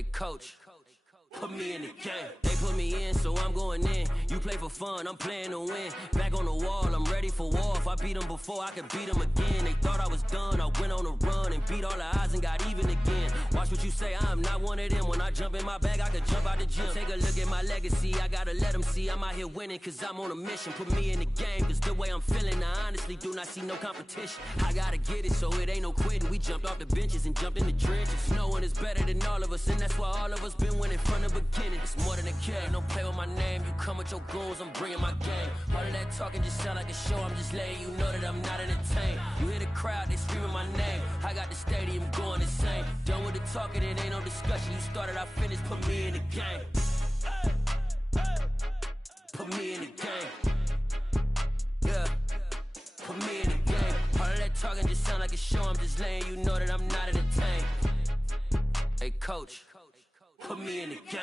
Hey coach, put me in the game. They put me in, so I'm going in. You play for fun, I'm playing to win. Back on the wall, I'm ready for war. If I beat them before, I could beat them again. They thought I was done, I went on a run and beat all the odds and got even again. Watch what you say, I'm not one of them. When I jump in my bag, I could jump out the gym. Take a look at my legacy, I gotta let them see I'm out here winning, cause I'm on a mission. Put me in the game, cause the way I'm feeling, I honestly do not see no competition. I gotta get it, so it ain't no quitting. We jumped off the benches and jumped in the trenches. No one is better than all of us, and that's why all of us been winning from the beginning. It's more than a game, don't play with my name. You come with your goons, I'm bringing my game. All of that talking just sound like a show, I'm just letting you know that I'm not entertained. You hear the crowd, they screaming my name. I got the stadium going insane. Done with the talking, it ain't no discussion. You started, I finished, put me in the game. Put me in the game. Yeah, put me in the game. All of that talking just sound like a show, I'm just letting you know that I'm not entertained. Hey coach, put me in the game.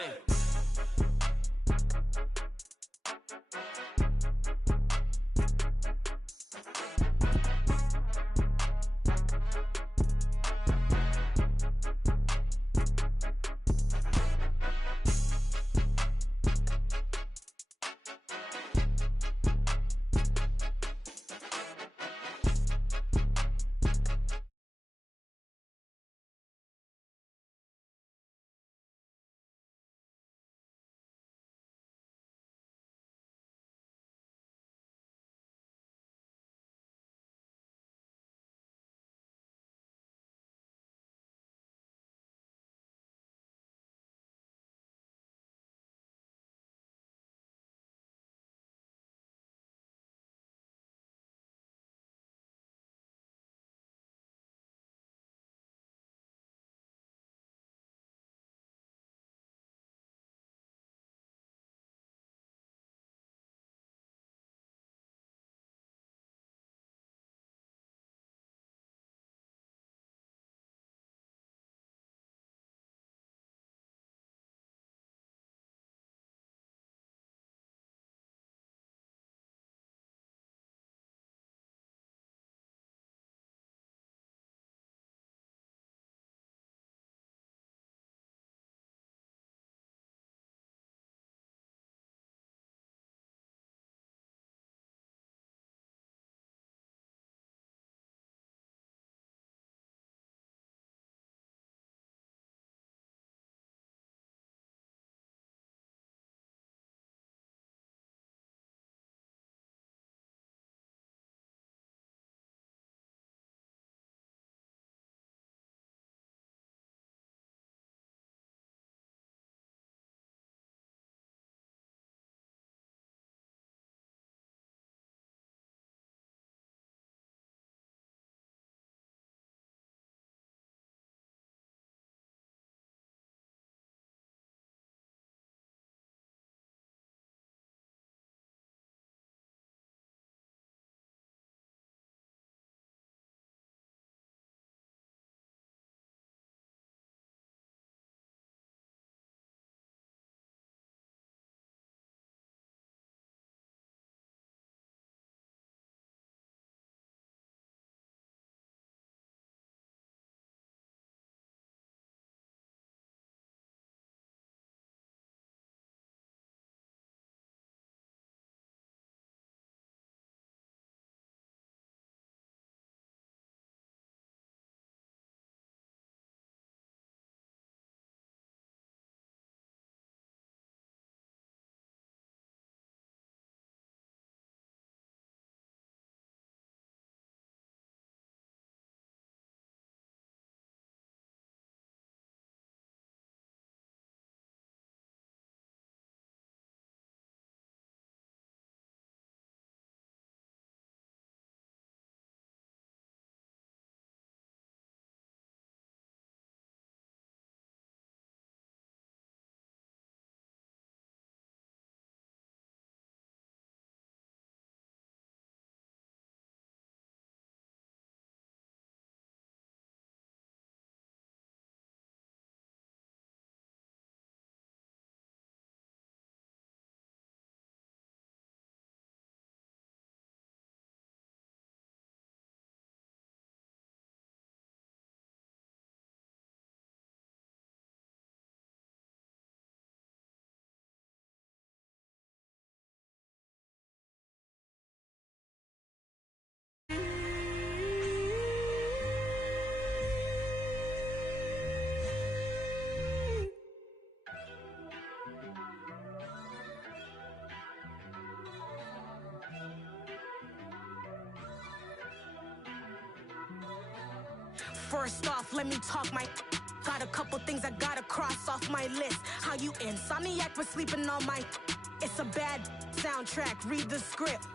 First off, let me talk my... Got a couple things I gotta cross off my list. How you insomniac for sleeping on my... It's a bad soundtrack, read the script.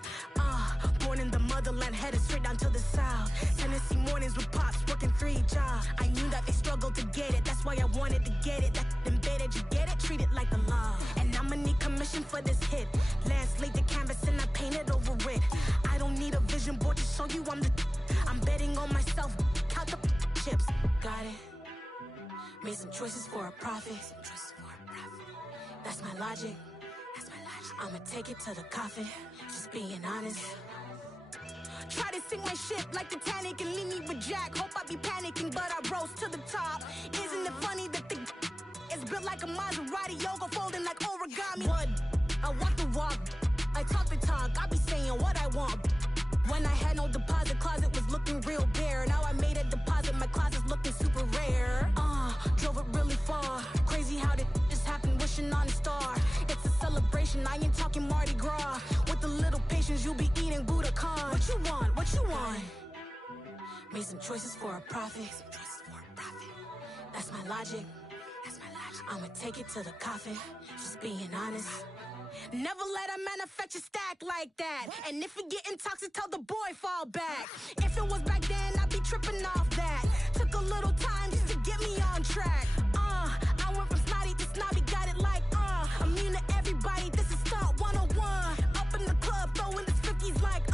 Born in the motherland, headed straight down to the south. Tennessee mornings with pops, working 3 jobs. I knew that they struggled to get it, that's why I wanted to get it. That embedded, you get it? Treat it like a law. And I'ma need commission for this hit. Lance laid the canvas and I painted over it. I don't need a vision board to show you I'm betting on myself, count the chips. Got it. Made some choices for a profit. That's my logic. I'ma take it to the coffin, just being honest. Try to sink my ship like Titanic and leave me with Jack. Hope I be panicking, but I rose to the top. Isn't it funny that the is built like a Maserati, yoga folding like origami? What? I walk the walk, I talk the talk, I be saying what I want. When I had no deposit, closet was looking real bare. Now I made a deposit, my closet's looking super rare. Drove it really far. Crazy how did this happen, wishing on a star. It's a celebration, I ain't talking Mardi Gras. With a little patience, you'll be eating Budokan. What you want? What you want? Made some choices for a profit. That's my logic. I'ma take it to the coffin, just being honest. Never let a manufacture stack like that. And if it getting toxic, tell the boy fall back. If it was back then, I'd be tripping off that. Took a little time just to get me on track. I went from snotty to snobby, got it like, immune to everybody, this is Stunt 101. Up in the club, throwing this 50s like,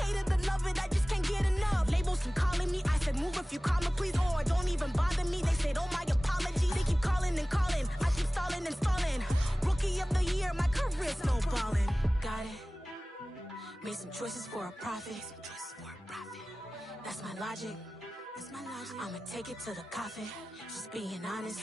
hate it and love it, I just can't get enough. Labels keep calling me, I said move if you call me please, or don't even bother me. They said, oh my apology, they keep calling and calling. I keep stalling and stalling. Rookie of the year, my career snowballing. Got it. Made some choices for a profit. That's my logic. I'ma take it to the coffin, just being honest.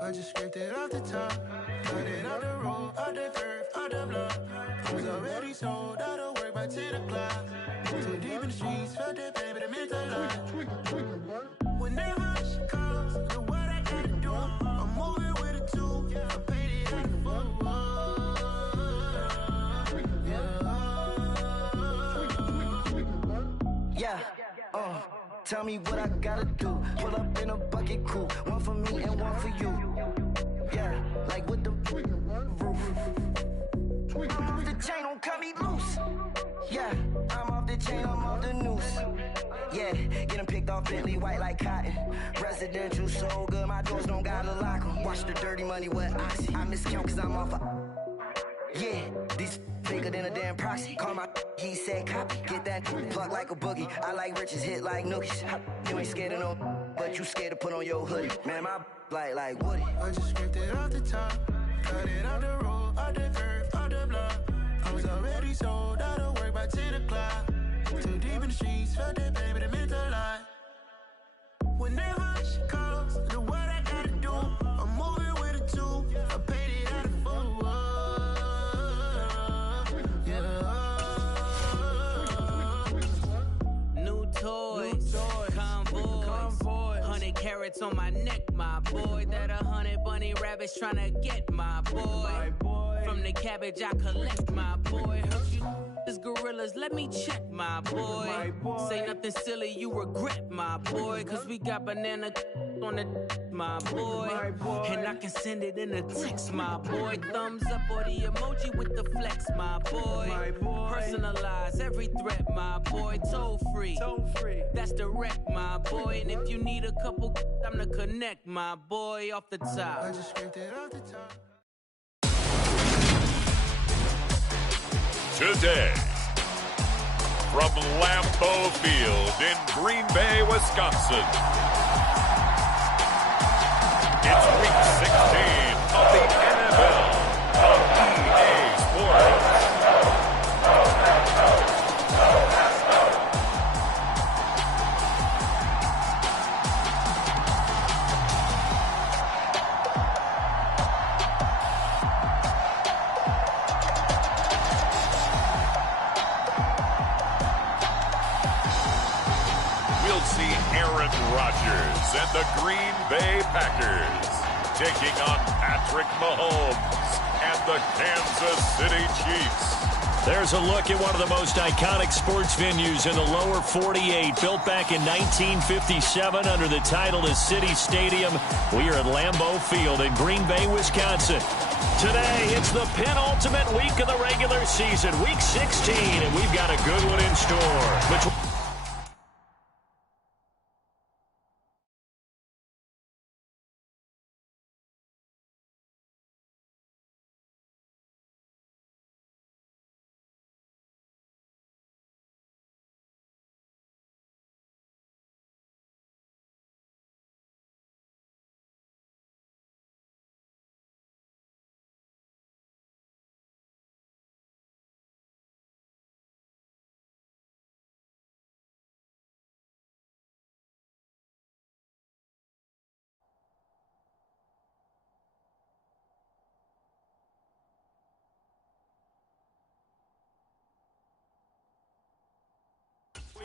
I just scraped it off the top, got it out the road, out the curve, out the block. I was already sold, out of work by 10 o'clock. Too deep in the streets, felt that pain, but it meant a lot. When that rush comes, know what I gotta do. I'm moving with a two, I paid it out the full. Yeah, tell me what I gotta do. Pull up in a bucket crew, one for me and one for you. Yeah, like with the roof. I'm off the chain, don't cut me loose. Yeah, I'm off the chain, I'm off the noose. Yeah, getting picked off Bentley, white like cotton. Residential so good, my doors don't gotta lock 'em. Watch the dirty money with oxy. I miscount cause I'm off yeah, these bigger than a damn proxy. Call my he said copy. Get that plug like a boogie. I like riches, hit like nookies. You ain't scared of no, but you scared to put on your hoodie. Man, my like Woody. I just scraped it off the top, got it out the road, out the curve, out the block. I was already sold, out of work by 10 o'clock. Too deep in the streets, felt that pain, but it meant a lot. When that rush comes, know what I gotta do. I'm moving with a two, I paid it out of full. New toys, convoy, 100 carats on my neck, my boy. That 100 bunny rabbits tryna get my boy. From the cabbage I collect, my boy. Heard you is gorillas, let me check, my boy. Say nothing silly, you regret, my boy. Cause we got banana on the my boy. And I can send it in a text, my boy. Thumbs up or the emoji with the flex, my boy. Personalize every threat, my boy. Toll free, that's direct, my boy. And if you need a couple, I'm the connect, my boy. Off the top, I just scraped it off the top. Today, from Lambeau Field in Green Bay, Wisconsin, it's Week 16 of the NFL on EA Sports. we'll see Aaron Rodgers and the Green Bay Packers taking on Patrick Mahomes and the Kansas City Chiefs. There's a look at one of the most iconic sports venues in the lower 48, built back in 1957 under the title of City Stadium. We are at Lambeau Field in Green Bay, Wisconsin. Today, it's the penultimate week of the regular season, week 16, and we've got a good one in store.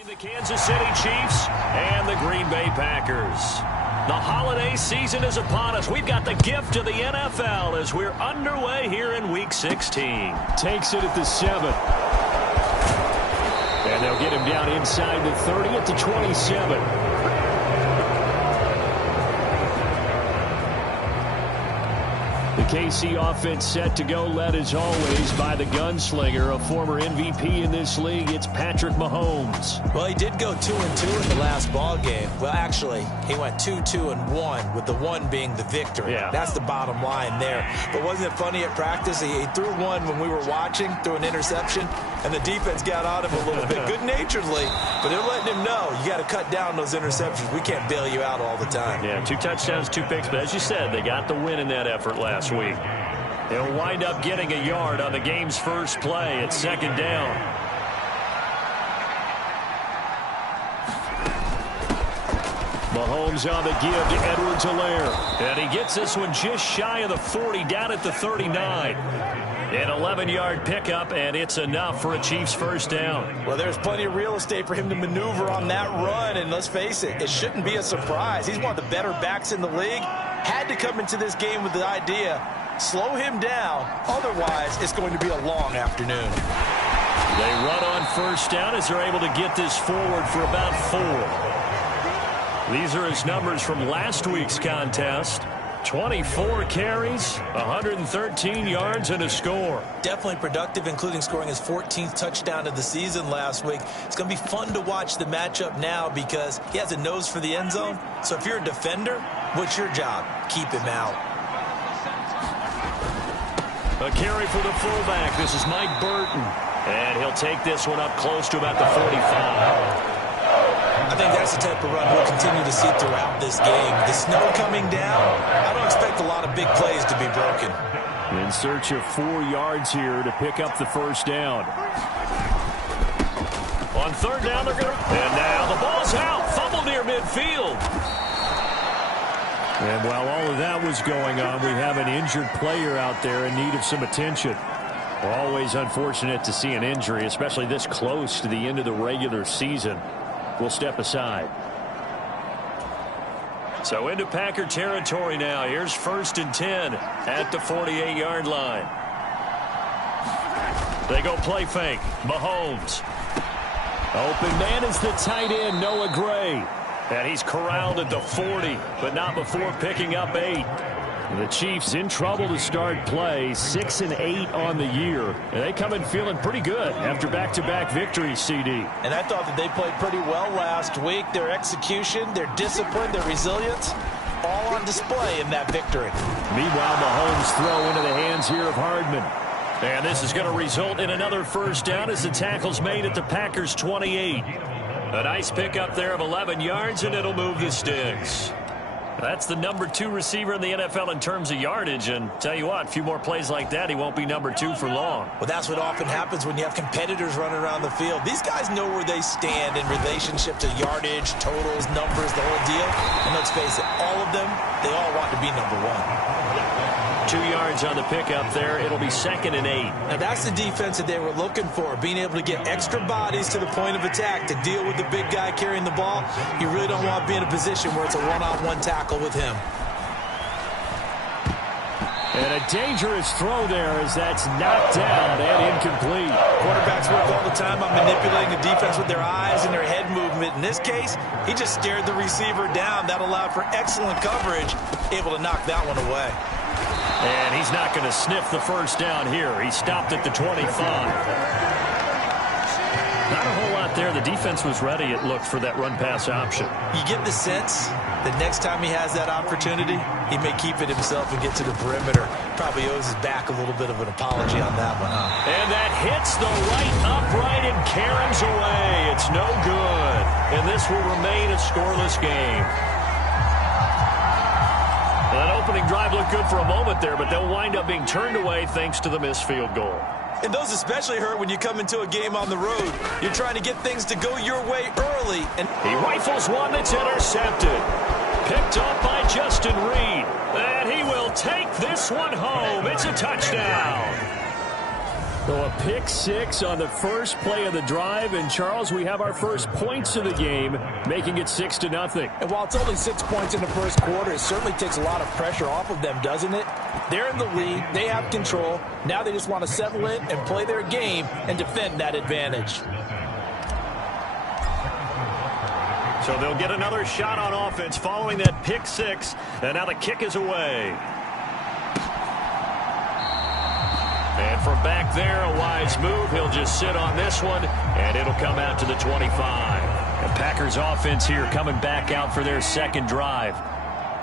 The Kansas City Chiefs and the Green Bay Packers. The holiday season is upon us. We've got the gift of the NFL as we're underway here in Week 16. Takes it at the 7. And they'll get him down inside the 30 at the 27. The KC offense set to go, led as always by the gunslinger, a former MVP in this league. It's Patrick Mahomes. Well, he did go 2-2 in the last ball game. Well, actually, he went 2-2-1, with the 1 being the victory. Yeah. That's the bottom line there. But wasn't it funny at practice? He threw one when we were watching, threw an interception, and the defense got on him a little bit, good-naturedly. But they're letting him know, you got to cut down those interceptions. We can't bail you out all the time. Yeah, 2 touchdowns, 2 picks. But as you said, they got the win in that effort last week. They'll wind up getting a yard on the game's first play at 2nd down. Mahomes on the give to Edwards-Helaire. And he gets this one just shy of the 40, down at the 39. An 11-yard pickup, and it's enough for a Chiefs first down. Well, there's plenty of real estate for him to maneuver on that run, and let's face it, it shouldn't be a surprise. He's one of the better backs in the league. Had to come into this game with the idea, slow him down, otherwise it's going to be a long afternoon. They run on first down as they're able to get this forward for about 4. These are his numbers from last week's contest. 24 carries, 113 yards, and a score. Definitely productive, including scoring his 14th touchdown of the season last week. It's going to be fun to watch the matchup now because he has a nose for the end zone. So if you're a defender, what's your job? Keep him out. A carry for the fullback. This is Mike Burton. And he'll take this one up close to about the 45. I think that's the type of run we'll continue to see throughout this game. The snow coming down, I don't expect a lot of big plays to be broken. In search of 4 yards here to pick up the first down. On 3rd down, they're going to... And now the ball's out. Fumble near midfield. And while all of that was going on, we have an injured player out there in need of some attention. Always unfortunate to see an injury, especially this close to the end of the regular season. We'll step aside. So into Packer territory now. Here's 1st and 10 at the 48-yard line. They go play fake. Mahomes. Open man is the tight end, Noah Gray. And he's corralled at the 40, but not before picking up 8. The Chiefs in trouble to start play, 6-8 on the year. And they come in feeling pretty good after back-to-back victories, CD. And I thought that they played pretty well last week. Their execution, their discipline, their resilience, all on display in that victory. Meanwhile, Mahomes throw into the hands here of Hardman. And this is going to result in another first down as the tackle's made at the Packers' 28. A nice pickup there of 11 yards, and it'll move the sticks. That's the number 2 receiver in the NFL in terms of yardage, and tell you what, a few more plays like that, he won't be number 2 for long. Well, that's what often happens when you have competitors running around the field. These guys know where they stand in relationship to yardage, totals, numbers, the whole deal. And let's face it, all of them, they all want to be number 1. 2 yards on the pickup there. It'll be 2nd and 8. Now that's the defense that they were looking for, being able to get extra bodies to the point of attack to deal with the big guy carrying the ball. You really don't want to be in a position where it's a one-on-one tackle with him. And a dangerous throw there as that's knocked down and incomplete. Quarterbacks work all the time on manipulating the defense with their eyes and their head movement. In this case, he just stared the receiver down. That allowed for excellent coverage, able to knock that one away. And he's not going to sniff the first down here. He stopped at the 25. Not a whole lot there. The defense was ready, it looked, for that run-pass option. You get the sense that next time he has that opportunity, he may keep it himself and get to the perimeter. Probably owes his back a little bit of an apology on that one, huh? And that hits the right upright and caroms away. It's no good. And this will remain a scoreless game. That opening drive looked good for a moment there, but they'll wind up being turned away thanks to the missed field goal. And those especially hurt when you come into a game on the road. You're trying to get things to go your way early. And he rifles one that's intercepted. Picked up by Justin Reed. And he will take this one home. It's a touchdown. So a pick 6 on the first play of the drive. And, Charles, we have our first points of the game, making it 6-0. And while it's only 6 points in the first quarter, it certainly takes a lot of pressure off of them, doesn't it? They're in the lead. They have control. Now they just want to settle in and play their game and defend that advantage. So they'll get another shot on offense following that pick 6. And now the kick is away. And from back there, a wise move. He'll just sit on this one, and it'll come out to the 25. The Packers offense here coming back out for their second drive.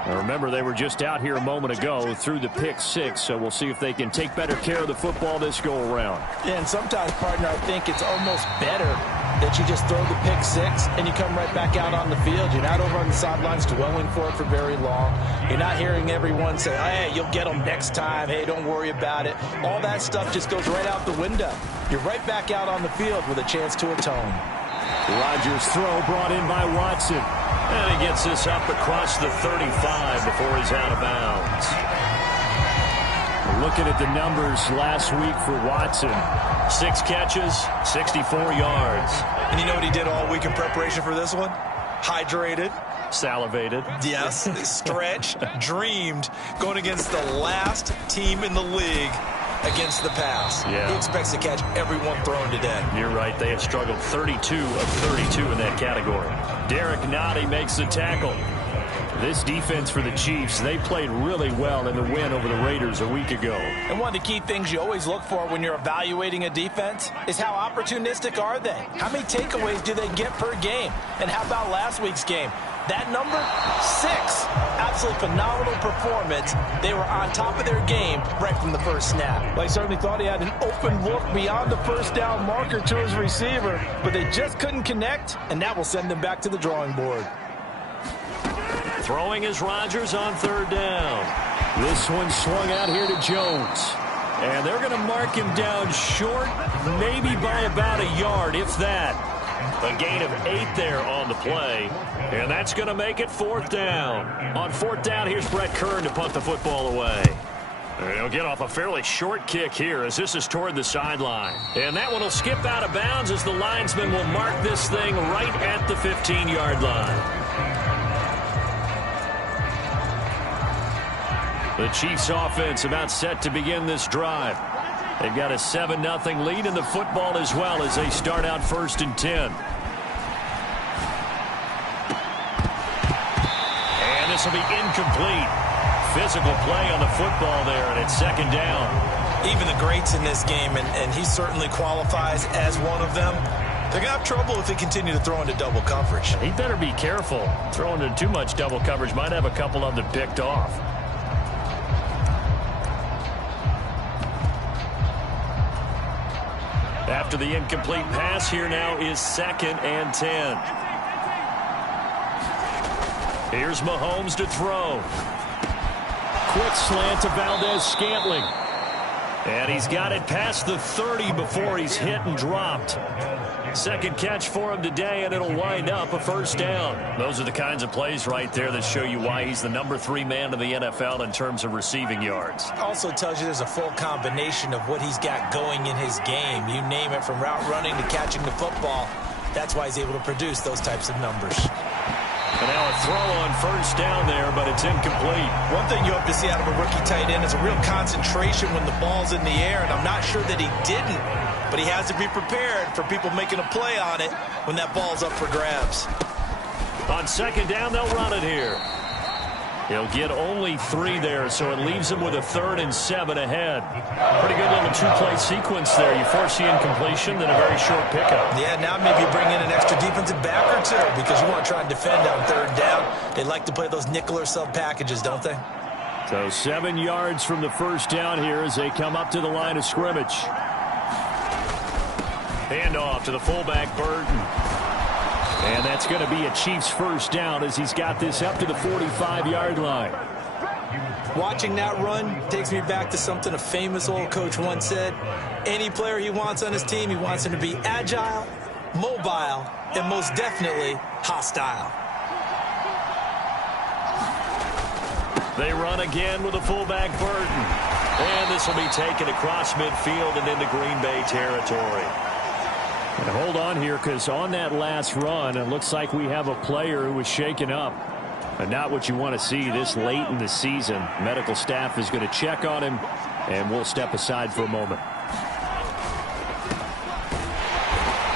Now remember, they were just out here a moment ago through the pick 6, so we'll see if they can take better care of the football this go-around. Yeah, and sometimes, partner, I think it's almost better that you just throw the pick 6 and you come right back out on the field. You're not over on the sidelines dwelling for it for very long. You're not hearing everyone say, hey, you'll get them next time. Hey, don't worry about it. All that stuff just goes right out the window. You're right back out on the field with a chance to atone. Rodgers' throw brought in by Watson. And he gets this up across the 35 before he's out of bounds. Looking at the numbers last week for Watson. 6 catches, 64 yards. And you know what he did all week in preparation for this one? Hydrated. Salivated. Yes, stretched, dreamed, going against the last team in the league against the pass. Yeah. He expects to catch everyone thrown today. You're right. They have struggled 32 of 32 in that category. Derek Nottie makes the tackle. This defense for the Chiefs, they played really well in the win over the Raiders a week ago. And one of the key things you always look for when you're evaluating a defense is how opportunistic are they? How many takeaways do they get per game? And how about last week's game? That number, 6. Absolutely phenomenal performance. They were on top of their game right from the first snap. Well, he certainly thought he had an open look beyond the first down marker to his receiver, but they just couldn't connect, and that will send them back to the drawing board. Throwing is Rodgers on 3rd down. This one swung out here to Jones. And they're going to mark him down short, maybe by about a yard, if that. A gain of 8 there on the play. And that's going to make it 4th down. On 4th down, here's Brett Kern to punt the football away. He'll get off a fairly short kick here as this is toward the sideline. And that one will skip out of bounds as the linesman will mark this thing right at the 15-yard line. The Chiefs offense about set to begin this drive. They've got a 7-0 lead in the football as well as they start out 1st and 10. And this will be incomplete. Physical play on the football there, and it's 2nd down. Even the greats in this game, and he certainly qualifies as one of them, they're going to have trouble if they continue to throw into double coverage. He better be careful. Throwing into too much double coverage might have a couple of them picked off. After the incomplete pass, here now is 2nd and 10. Here's Mahomes to throw. Quick slant to Valdez-Scantling. And he's got it past the 30 before he's hit and dropped. Second catch for him today, and it'll wind up a first down. Those are the kinds of plays right there that show you why he's the #3 man in the NFL in terms of receiving yards. Also tells you there's a full combination of what he's got going in his game. You name it, from route running to catching the football. That's why he's able to produce those types of numbers. And now a throw on first down there, but it's incomplete. One thing you hope to see out of a rookie tight end is a real concentration when the ball's in the air, and I'm not sure that he didn't, but he has to be prepared for people making a play on it when that ball's up for grabs. On second down, they'll run it here. He'll get only 3 there, so it leaves him with a 3rd and 7 ahead. Pretty good little 2-play sequence there. You force the incompletion, then a very short pickup. Yeah, now maybe bring in an extra defensive back or two because you want to try and defend on 3rd down. They like to play those nickel or sub packages, don't they? So 7 yards from the first down here as they come up to the line of scrimmage. Handoff to the fullback, Burton. And that's going to be a Chiefs first down as he's got this up to the 45-yard line. Watching that run takes me back to something a famous old coach once said. Any player he wants on his team, he wants him to be agile, mobile, and most definitely hostile. They run again with the fullback, Burton. And this will be taken across midfield and into Green Bay territory. And hold on here, because on that last run, it looks like we have a player who was shaken up. And not what you want to see this late in the season. Medical staff is going to check on him, and we'll step aside for a moment.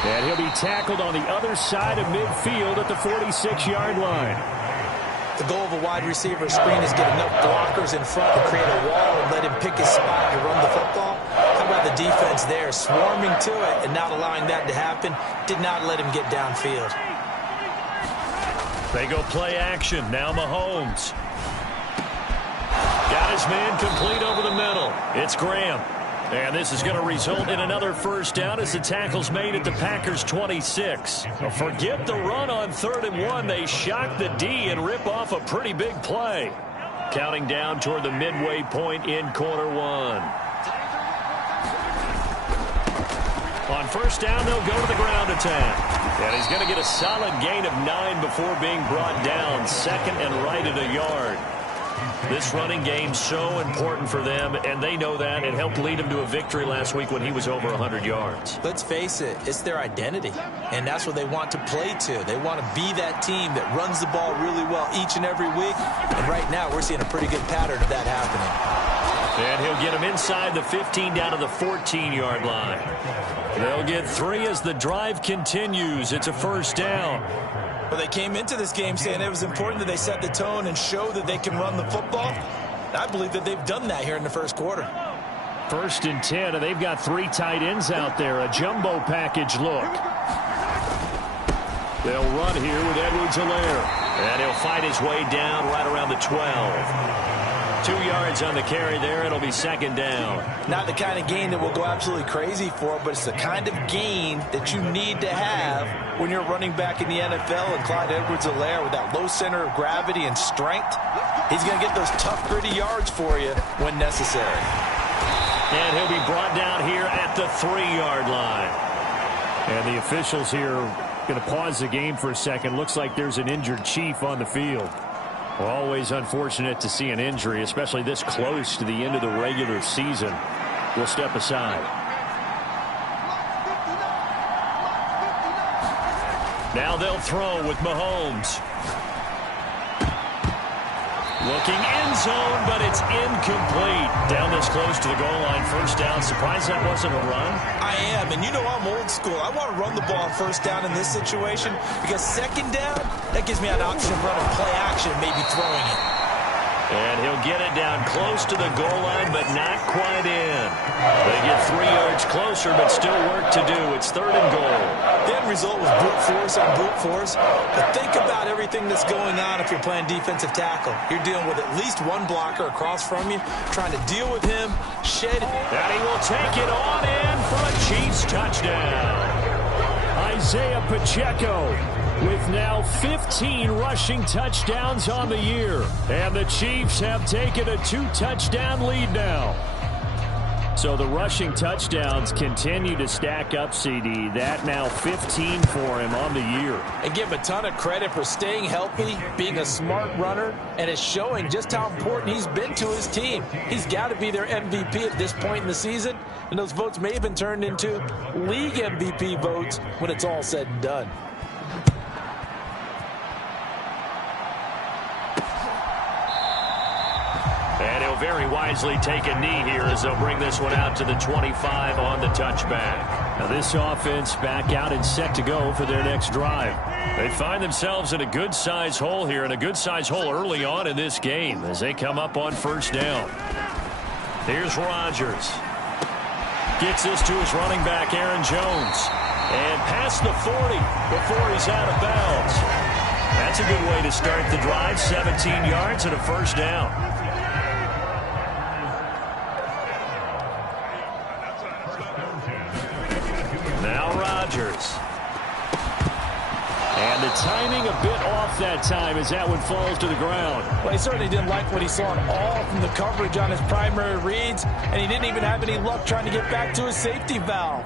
And he'll be tackled on the other side of midfield at the 46-yard line. The goal of a wide receiver screen is get enough blockers in front to create a wall and let him pick his spot to run the football. How about the defense there, swarming to it and not allowing that to happen? Did not let him get downfield. They go play action. Now Mahomes. Got his man complete over the middle. It's Graham. And this is going to result in another first down as the tackle's made at the Packers' 26. Forget the run on 3rd and 1. They shock the D and rip off a pretty big play. Counting down toward the midway point in quarter 1. On first down, they'll go to the ground attack. And he's going to get a solid gain of 9 before being brought down. 2nd and right at a yard. This running game's so important for them, and they know that. It helped lead them to a victory last week when he was over 100 yards. Let's face it, it's their identity, and that's what they want to play to. They want to be that team that runs the ball really well each and every week, and right now we're seeing a pretty good pattern of that happening. And he'll get him inside the 15 down to the 14-yard line. They'll get 3 as the drive continues. It's a first down. Well, they came into this game saying it was important that they set the tone and show that they can run the football. I believe that they've done that here in the first quarter. 1st and 10, and they've got 3 tight ends out there. A jumbo package look. They'll run here with Edwards-Helaire. And he'll fight his way down right around the 12. 2 yards on the carry there. It'll be 2nd down. Not the kind of gain that we'll go absolutely crazy for, but it's the kind of gain that you need to have when you're running back in the NFL. And Clyde Edwards-Helaire, with that low center of gravity and strength, he's going to get those tough, gritty yards for you when necessary. And he'll be brought down here at the 3-yard line. And the officials here are going to pause the game for a second. Looks like there's an injured Chief on the field. Well, always unfortunate to see an injury, especially this close to the end of the regular season. We'll step aside. Now they'll throw with Mahomes. Looking end zone, but it's incomplete. Down this close to the goal line, first down. Surprised that wasn't a run? I am, and you know I'm old school. I want to run the ball on first down in this situation because 2nd down, that gives me an option of running play action, maybe throwing it. And he'll get it down close to the goal line, but not quite in. They get 3 yards closer, but still work to do. It's 3rd and goal. The end result was brute force on brute force. But think about everything that's going on if you're playing defensive tackle. You're dealing with at least one blocker across from you, trying to deal with him, shed. And he will take it on in for a Chiefs touchdown. Isaiah Pacheco with now 15 rushing touchdowns on the year. And the Chiefs have taken a 2-touchdown lead now. So the rushing touchdowns continue to stack up, CD. That now 15 for him on the year. And give him a ton of credit for staying healthy, being a smart runner, and it's showing just how important he's been to his team. He's got to be their MVP at this point in the season, and those votes may have been turned into league MVP votes when it's all said and done. And he'll very wisely take a knee here as they'll bring this one out to the 25 on the touchback. Now this offense back out and set to go for their next drive. They find themselves in a good-sized hole here, and a good-sized hole early on in this game as they come up on first down. Here's Rodgers. Gets this to his running back, Aaron Jones. And past the 40 before he's out of bounds. That's a good way to start the drive. 17 yards and a first down. And the timing a bit off that time as that one falls to the ground. Well, he certainly didn't like what he saw at all from the coverage on his primary reads, and he didn't even have any luck trying to get back to his safety valve.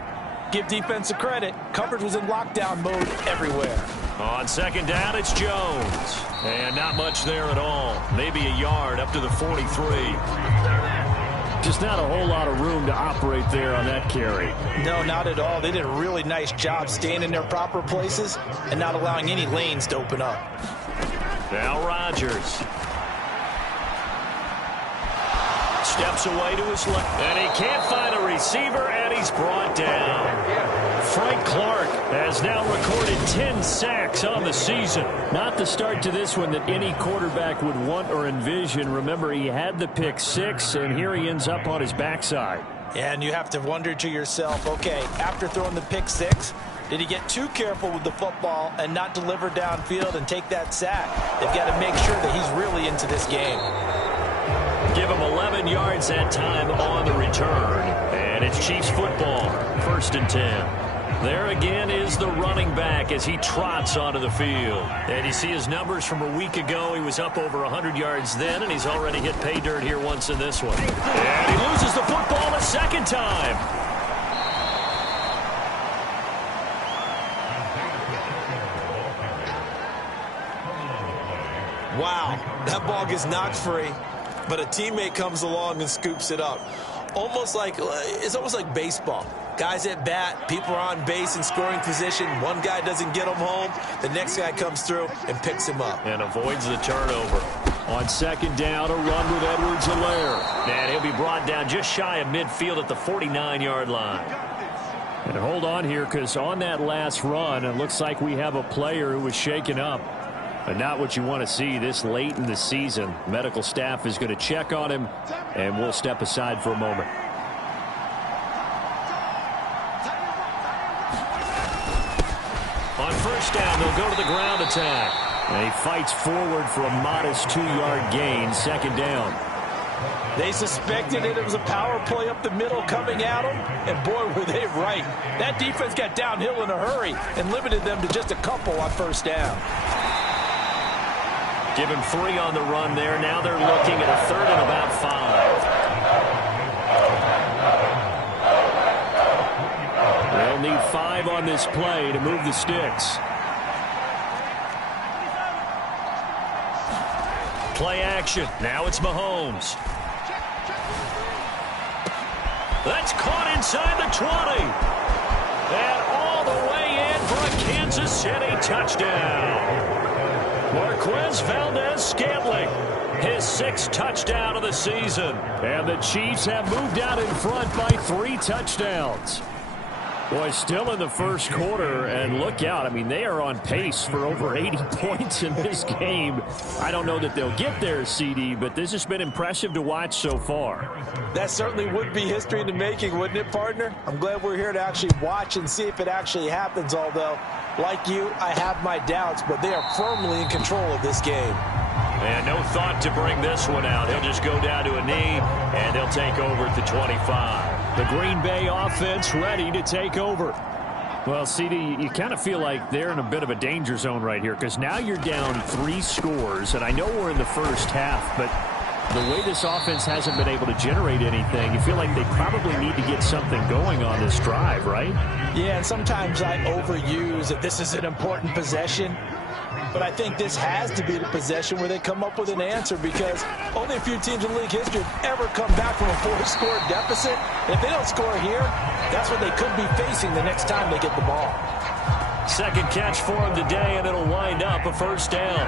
Give defense a credit. Coverage was in lockdown mode everywhere. On second down, it's Jones. And not much there at all. Maybe a yard up to the 43. Just not a whole lot of room to operate there on that carry. No, not at all. They did a really nice job staying in their proper places and not allowing any lanes to open up. Now Rodgers. Steps away to his left. And he can't find a receiver, and he's brought down. Frank Clark has now recorded 10 sacks on the season. Not the start to this one that any quarterback would want or envision. Remember, he had the pick 6, and here he ends up on his backside. And you have to wonder to yourself, okay, after throwing the pick 6, did he get too careful with the football and not deliver downfield and take that sack? They've got to make sure that he's really into this game. Give him 11 yards that time on the return. And it's Chiefs football, 1st and 10. There again is the running back as he trots onto the field. And you see his numbers from a week ago. He was up over 100 yards then, and he's already hit pay dirt here once in this one. And he loses the football a second time. Wow, that ball gets knocked free, but a teammate comes along and scoops it up. It's almost like baseball. Guys at bat, people are on base in scoring position. One guy doesn't get him home. The next guy comes through and picks him up. And avoids the turnover. On second down, a run with Edwards-Helaire. And he'll be brought down just shy of midfield at the 49-yard line. And hold on here, because on that last run, it looks like we have a player who was shaken up. But not what you want to see this late in the season. Medical staff is going to check on him, and we'll step aside for a moment. On first down, they'll go to the ground attack. And he fights forward for a modest 2-yard gain, second down. They suspected it was a power play up the middle coming at them, and boy, were they right. That defense got downhill in a hurry and limited them to just a couple on first down. Give him 3 on the run there. Now they're looking at a 3rd and about 5. They'll need 5 on this play to move the sticks. Play action. Now it's Mahomes. That's caught inside the 20. And all the way in for a Kansas City touchdown. Marquez Valdez-Scantling, his 6th touchdown of the season. And the Chiefs have moved out in front by 3 touchdowns. Boy, still in the first quarter, and look out. I mean, they are on pace for over 80 points in this game. I don't know that they'll get there, CD, but this has been impressive to watch so far. That certainly would be history in the making, wouldn't it, partner? I'm glad we're here to actually watch and see if it actually happens, although, like you, I have my doubts, but they are firmly in control of this game. And no thought to bring this one out. He'll just go down to a knee, and they'll take over at the 25. The Green Bay offense ready to take over. Well, CD, you kind of feel like they're in a bit of a danger zone right here, because now you're down 3 scores, and I know we're in the first half, but The way this offense hasn't been able to generate anything, you feel like they probably need to get something going on this drive, right? Yeah, and sometimes I overuse that this is an important possession. But I think this has to be the possession where they come up with an answer, because only a few teams in league history have ever come back from a 4-score deficit. And if they don't score here, that's what they could be facing the next time they get the ball. Second catch for him today, and it'll wind up a first down.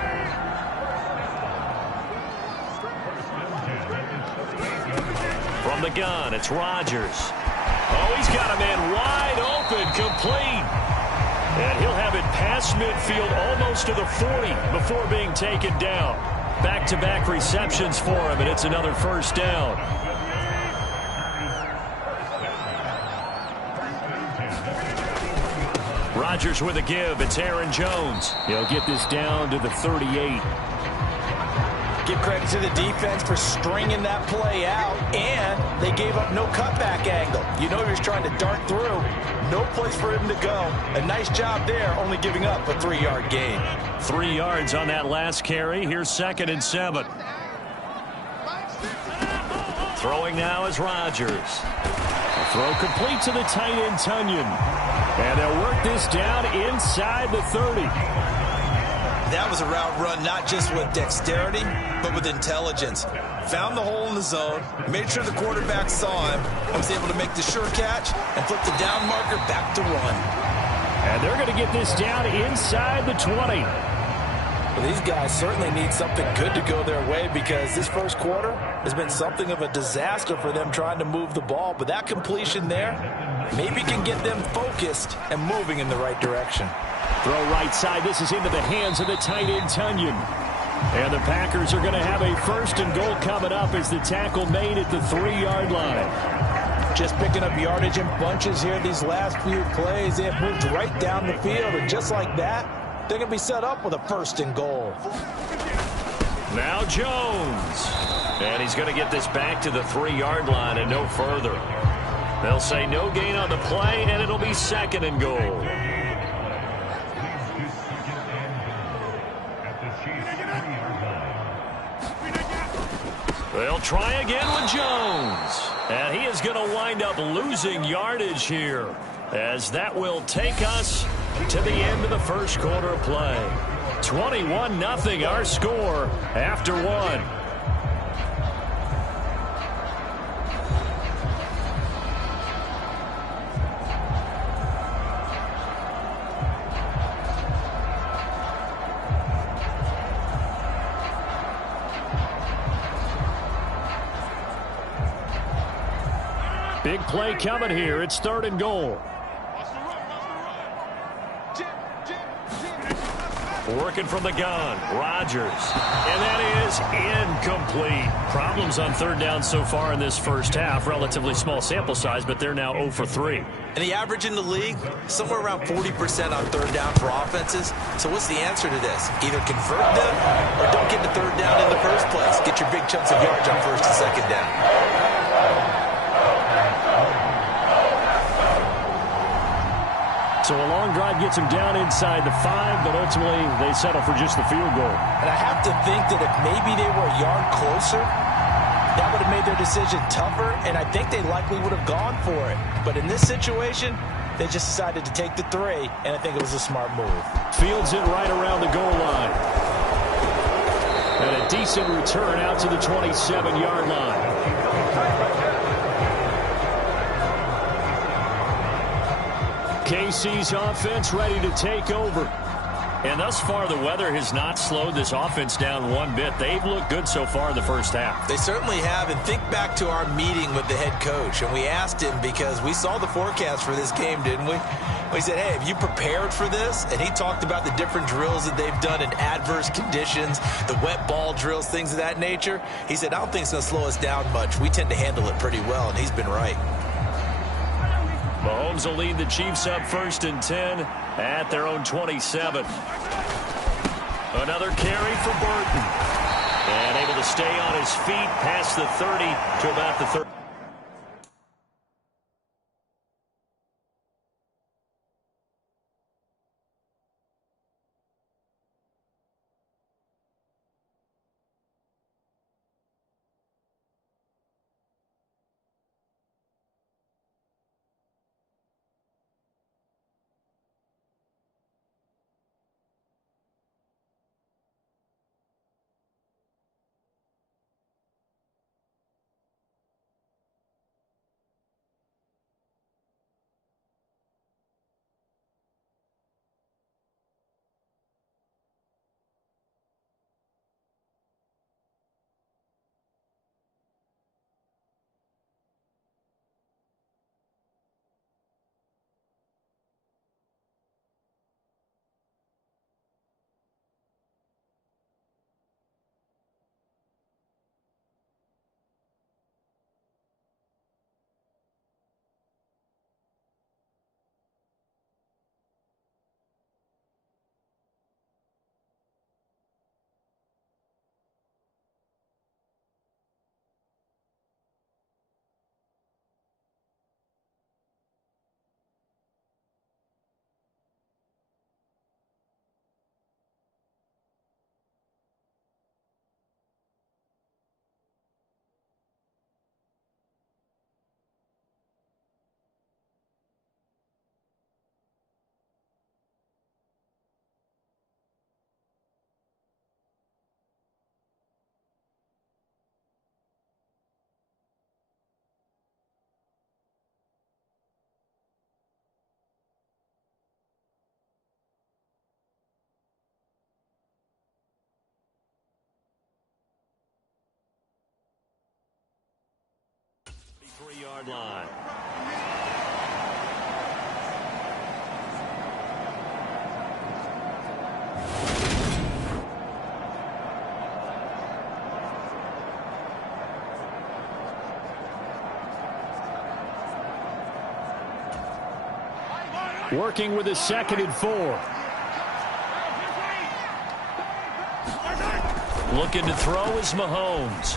From the gun, it's Rodgers. Oh, he's got a man wide open, complete. And he'll have it past midfield almost to the 40 before being taken down. Back-to-back receptions for him, and it's another first down. Rodgers with a give. It's Aaron Jones. He'll get this down to the 38. Give credit to the defense for stringing that play out, and they gave up no cutback angle. You know he was trying to dart through. No place for him to go. A nice job there, only giving up a 3-yard gain. 3 yards on that last carry. Here's 2nd and 7. Throwing now is Rodgers. A throw complete to the tight end, Tunyon. And they'll work this down inside the 30. That was a route run not just with dexterity, but with intelligence. Found the hole in the zone, made sure the quarterback saw him, and was able to make the sure catch and flip the down marker back to 1. And they're going to get this down inside the 20. Well, these guys certainly need something good to go their way, because this first quarter has been something of a disaster for them trying to move the ball. But that completion there maybe can get them focused and moving in the right direction. Throw right side. This is into the hands of the tight end, Tunyon. And the Packers are going to have a 1st and goal coming up as the tackle made at the 3-yard line. Just picking up yardage in bunches here these last few plays. They have moved right down the field, and just like that, they're going to be set up with a 1st and goal. Now Jones. And he's going to get this back to the 3-yard line and no further. They'll say no gain on the play, and it'll be 2nd and goal. They'll try again with Jones. And he is going to wind up losing yardage here, as that will take us to the end of the first quarter of play. 21-0 our score after 1. Big play coming here. It's 3rd and goal. Working from the gun, Rodgers. And that is incomplete. Problems on 3rd down so far in this first half. Relatively small sample size, but they're now 0 for 3. And the average in the league, somewhere around 40% on 3rd down for offenses. So what's the answer to this? Either convert them or don't get to 3rd down in the first place. Get your big chunks of yards on 1st and 2nd down. So a long drive gets them down inside the 5, but ultimately they settle for just the field goal. And I have to think that if maybe they were a yard closer, that would have made their decision tougher, and I think they likely would have gone for it. But in this situation, they just decided to take the 3, and I think it was a smart move. Fields it right around the goal line. And a decent return out to the 27-yard line. KC's offense ready to take over. And thus far, the weather has not slowed this offense down one bit. They've looked good so far in the first half. They certainly have. And think back to our meeting with the head coach. And we asked him, because we saw the forecast for this game, didn't we? We said, hey, have you prepared for this? And he talked about the different drills that they've done in adverse conditions, the wet ball drills, things of that nature. He said, I don't think it's going to slow us down much. We tend to handle it pretty well, and he's been right. Mahomes will lead the Chiefs up 1st and 10 at their own 27. Another carry for Burton. And able to stay on his feet past the 30 to about the 30. 3-yard line. Working with a 2nd and 4. Looking to throw is Mahomes.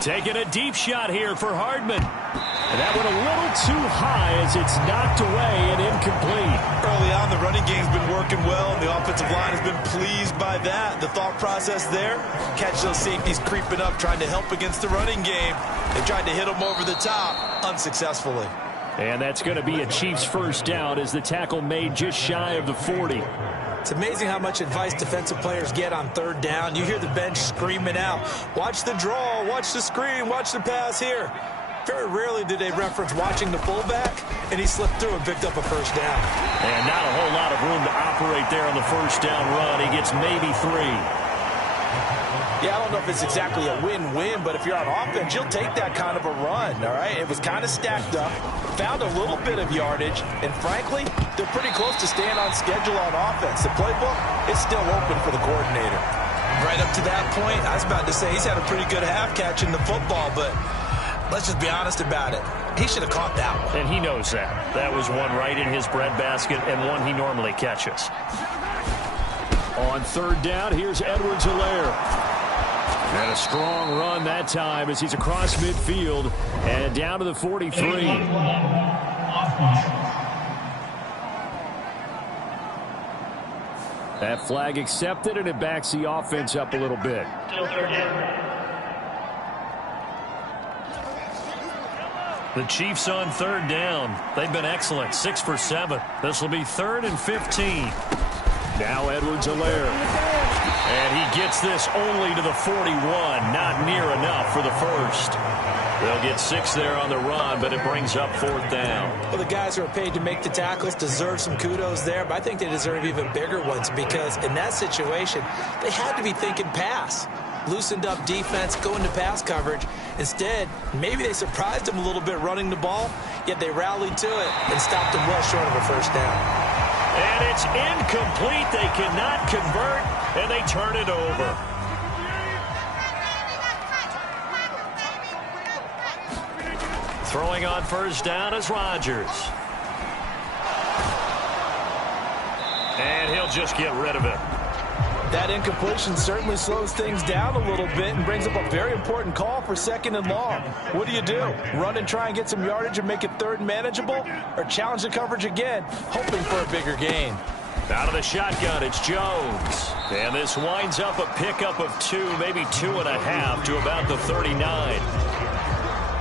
Taking a deep shot here for Hardman. And that went a little too high as it's knocked away and incomplete. Early on, the running game's been working well, and the offensive line has been pleased by that. The thought process there, catch those safeties creeping up, trying to help against the running game. They tried to hit them over the top, unsuccessfully. And that's going to be a Chiefs first down as the tackle made just shy of the 40. It's amazing how much advice defensive players get on 3rd down. You hear the bench screaming out, watch the draw, watch the screen, watch the pass here. Very rarely do they reference watching the fullback, and he slipped through and picked up a first down. And not a whole lot of room to operate there on the first down run. He gets maybe 3. Yeah, I don't know if it's exactly a win-win, but if you're on offense, you'll take that kind of a run, all right? It was kind of stacked up, found a little bit of yardage, and frankly, they're pretty close to staying on schedule on offense. The playbook is still open for the coordinator. Right up to that point, I was about to say he's had a pretty good half catching the football, but let's just be honest about it. He should have caught that one. And he knows that. That was one right in his breadbasket and one he normally catches. On 3rd down, here's Edwards-Helaire. And a strong run that time as he's across midfield and down to the 43. That flag accepted, and it backs the offense up a little bit. The Chiefs on 3rd down. They've been excellent, 6 for 7. This will be 3rd and 15. Now Edwards-Helaire. And he gets this only to the 41. Not near enough for the first. They'll get 6 there on the run, but it brings up 4th down. Well, the guys who are paid to make the tackles deserve some kudos there, but I think they deserve even bigger ones because in that situation, they had to be thinking pass. Loosened up defense, going to pass coverage. Instead, maybe they surprised him a little bit running the ball, yet they rallied to it and stopped him well short of a first down. And it's incomplete. They cannot convert, and they turn it over. Throwing on first down is Rodgers. And he'll just get rid of it. That incompletion certainly slows things down a little bit and brings up a very important call for 2nd and long. What do? Run and try and get some yardage and make it 3rd and manageable? Or challenge the coverage again, hoping for a bigger gain? Out of the shotgun, it's Jones. And this winds up a pickup of 2, maybe 2.5 to about the 39.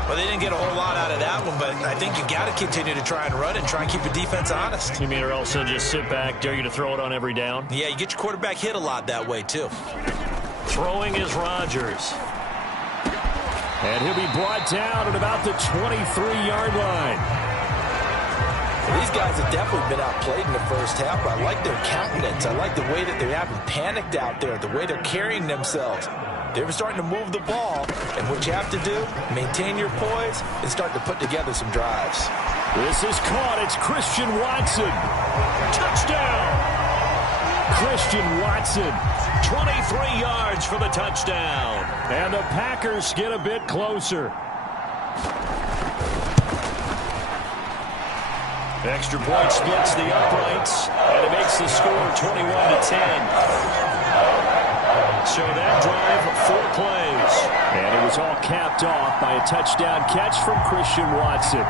Well, they didn't get a whole lot out of that one, but I think you got to continue to try and run and try and keep the defense honest. You mean or else they'll just sit back, dare you to throw it on every down? Yeah, you get your quarterback hit a lot that way, too. Throwing is Rodgers. And he'll be brought down at about the 23-yard line. Well, these guys have definitely been outplayed in the first half, but I like their countenance. I like the way that they haven't panicked out there, the way they're carrying themselves. They were starting to move the ball, and what you have to do, maintain your poise and start to put together some drives. This is caught. It's Christian Watson. Touchdown! Christian Watson, 23 yards for the touchdown. And the Packers get a bit closer. Extra point splits the uprights, and it makes the score 21-10. So that drive, 4 plays. And it was all capped off by a touchdown catch from Christian Watson.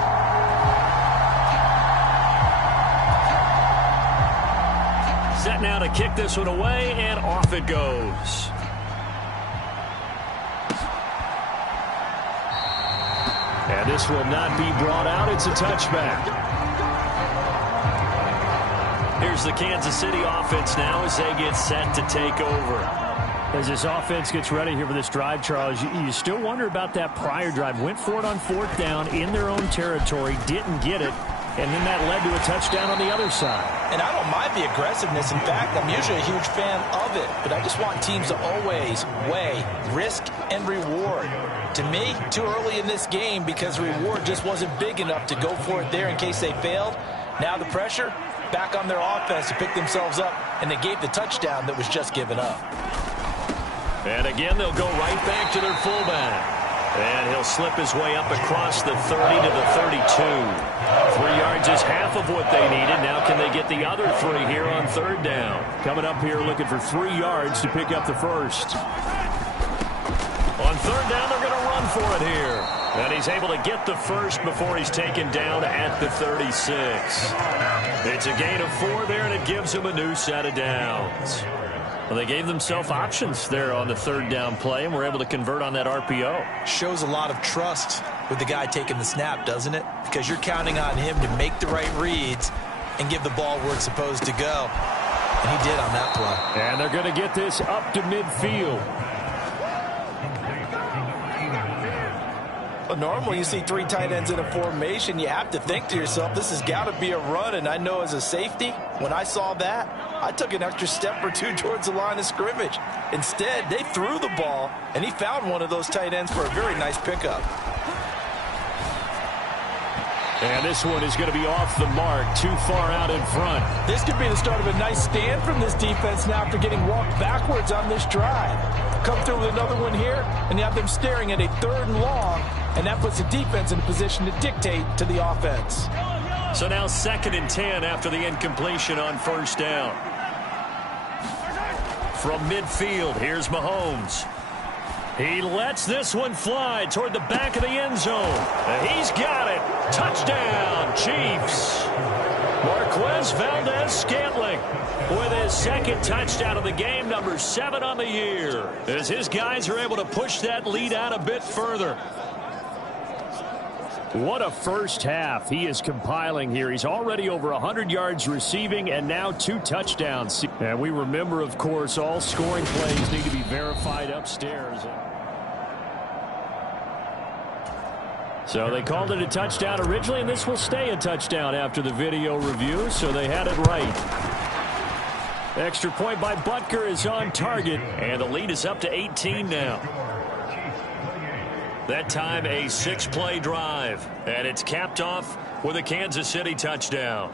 Set now to kick this one away, and off it goes. And this will not be brought out. It's a touchback. Here's the Kansas City offense now as they get set to take over. As this offense gets ready here for this drive, Charles, you still wonder about that prior drive. Went for it on 4th down in their own territory, didn't get it, and then that led to a touchdown on the other side. And I don't mind the aggressiveness. In fact, I'm usually a huge fan of it. But I just want teams to always weigh risk and reward. To me, too early in this game because the reward just wasn't big enough to go for it there in case they failed. Now the pressure back on their offense to pick themselves up, and they gave the touchdown that was just given up. And again, they'll go right back to their fullback. And he'll slip his way up across the 30 to the 32. 3 yards is half of what they needed. Now can they get the other 3 here on third down? Coming up here looking for 3 yards to pick up the first. On third down, they're going to run for it here. And he's able to get the first before he's taken down at the 36. It's a gain of 4 there, and it gives him a new set of downs. Well, they gave themselves options there on the third down play, and were able to convert on that RPO. Shows a lot of trust with the guy taking the snap, doesn't it? Because you're counting on him to make the right reads and give the ball where it's supposed to go. And he did on that play. And they're going to get this up to midfield. Well, normally you see 3 tight ends in a formation, you have to think to yourself, this has got to be a run. And I know as a safety, when I saw that, I took an extra step or 2 towards the line of scrimmage. Instead, they threw the ball, and he found one of those tight ends for a very nice pickup. And this one is going to be off the mark, too far out in front. This could be the start of a nice stand from this defense now after getting walked backwards on this drive. Come through with another one here, and you have them staring at a 3rd and long, and that puts the defense in a position to dictate to the offense. So now 2nd and 10 after the incompletion on first down. From midfield, here's Mahomes. He lets this one fly toward the back of the end zone. And he's got it. Touchdown, Chiefs. Marquez Valdez-Scantling with his 2nd touchdown of the game, number 7 on the year, as his guys are able to push that lead out a bit further. What a first half he is compiling here. He's already over 100 yards receiving and now 2 touchdowns. And we remember, of course, all scoring plays need to be verified upstairs. So they called it a touchdown originally, and this will stay a touchdown after the video review, so they had it right. Extra point by Butker is on target, and the lead is up to 18 now. That time a 6-play drive, and it's capped off with a Kansas City touchdown.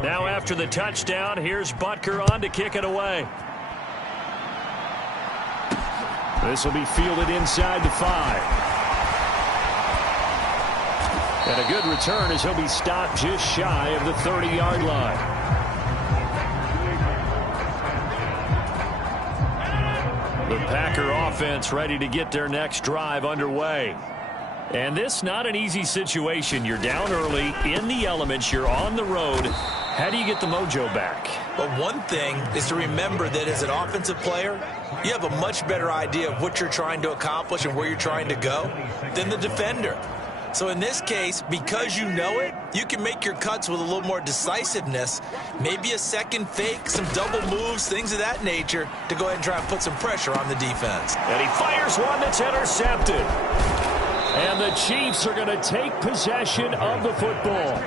Now after the touchdown, here's Butker on to kick it away. This will be fielded inside the 5. And a good return as he'll be stopped just shy of the 30-yard line. The Packer offense ready to get their next drive underway. And this not an easy situation. You're down early, in the elements, you're on the road. How do you get the mojo back? Well, one thing is to remember that as an offensive player, you have a much better idea of what you're trying to accomplish and where you're trying to go than the defender. So in this case, because you know it, you can make your cuts with a little more decisiveness, maybe a second fake, some double moves, things of that nature, to go ahead and try and put some pressure on the defense. And he fires one that's intercepted. And the Chiefs are going to take possession of the football.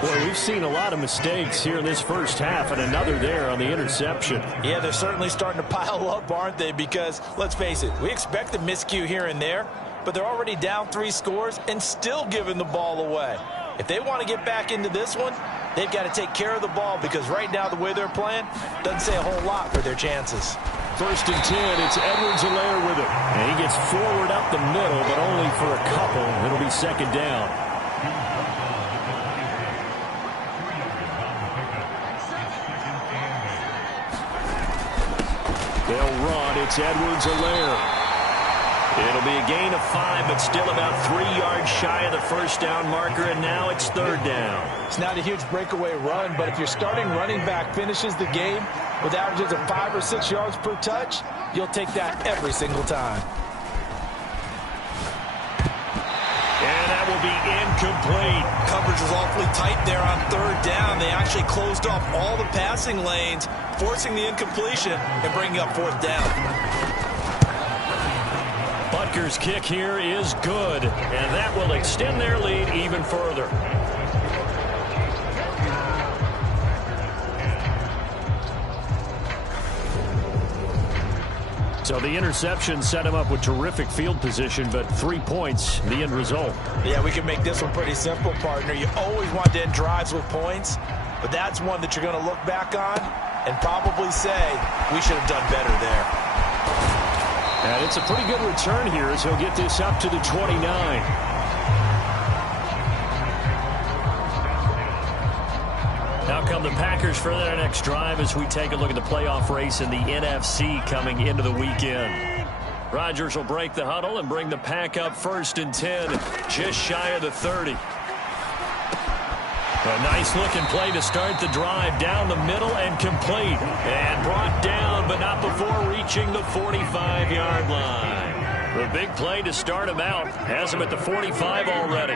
Boy, we've seen a lot of mistakes here in this first half, and another there on the interception. Yeah, they're certainly starting to pile up, aren't they? Because, let's face it, we expect a miscue here and there, but they're already down 3 scores and still giving the ball away. If they want to get back into this one, They've got to take care of the ball because right now the way they're playing doesn't say a whole lot for their chances. 1st and 10, it's Edwards-Helaire with it. And he gets forward up the middle, but only for a couple. It'll be 2nd down. They'll run. It's Edwards-Helaire. It'll be a gain of 5, but still about 3 yards shy of the 1st down marker, and now it's 3rd down. It's not a huge breakaway run, but if your starting running back finishes the game with averages of 5 or 6 yards per touch, you'll take that every single time. And that will be incomplete. Coverage was awfully tight there on 3rd down. They actually closed off all the passing lanes, forcing the incompletion and bringing up 4th down. Butker's kick here is good, and that will extend their lead even further. So the interception set him up with terrific field position, but 3 points, the end result. Yeah, we can make this one pretty simple, partner. You always want to end drives with points, but that's one that you're going to look back on and probably say, we should have done better there. And it's a pretty good return here as he'll get this up to the 29. Now come the Packers for their next drive as we take a look at the playoff race in the NFC coming into the weekend. Rodgers will break the huddle and bring the Pack up 1st and 10, just shy of the 30. A nice-looking play to start the drive down the middle and complete. And brought down, but not before reaching the 45-yard line. The big play to start him out has him at the 45 already.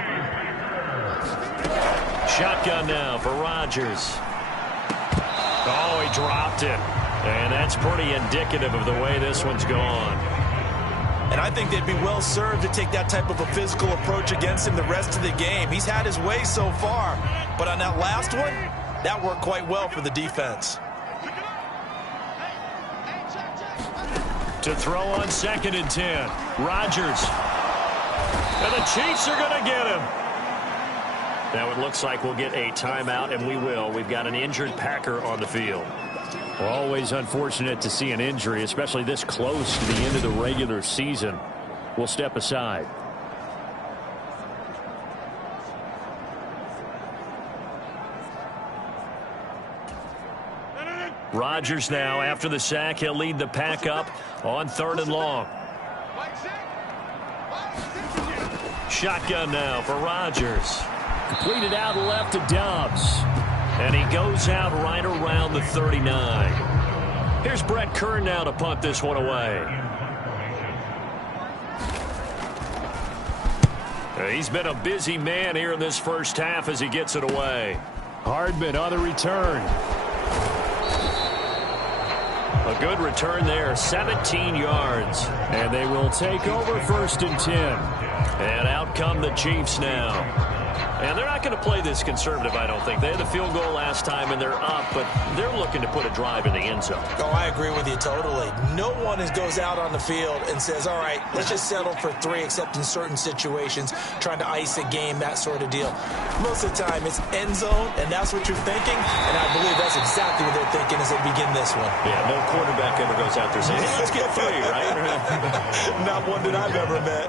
Shotgun now for Rodgers. Oh, he dropped it. And that's pretty indicative of the way this one's gone. And I think they'd be well served to take that type of a physical approach against him the rest of the game. He's had his way so far, but on that last one, that worked quite well for the defense. To throw on 2nd and 10, Rodgers. And the Chiefs are going to get him. Now it looks like we'll get a timeout, and we will. We've got an injured Packer on the field. Always unfortunate to see an injury, especially this close to the end of the regular season. We'll step aside. Rodgers now, after the sack, he'll lead the Pack up on 3rd and long. Shotgun now for Rodgers. Completed out left to Dobbs. And he goes out right around the 39. Here's Brett Kern now to punt this one away. He's been a busy man here in this first half as he gets it away. Hardman on the return. A good return there, 17 yards. And they will take over 1st and 10. And out come the Chiefs now. And they're not going to play this conservative, I don't think. They had the field goal last time, and they're up, but they're looking to put a drive in the end zone. Oh, I agree with you totally. No one goes out on the field and says, all right, let's just settle for 3, except in certain situations, trying to ice a game, that sort of deal. Most of the time, it's end zone, and that's what you're thinking, and I believe that's exactly what they're thinking as they begin this one. Yeah, no quarterback ever goes out there saying, hey, let's get 3, right? Not one that I've ever met.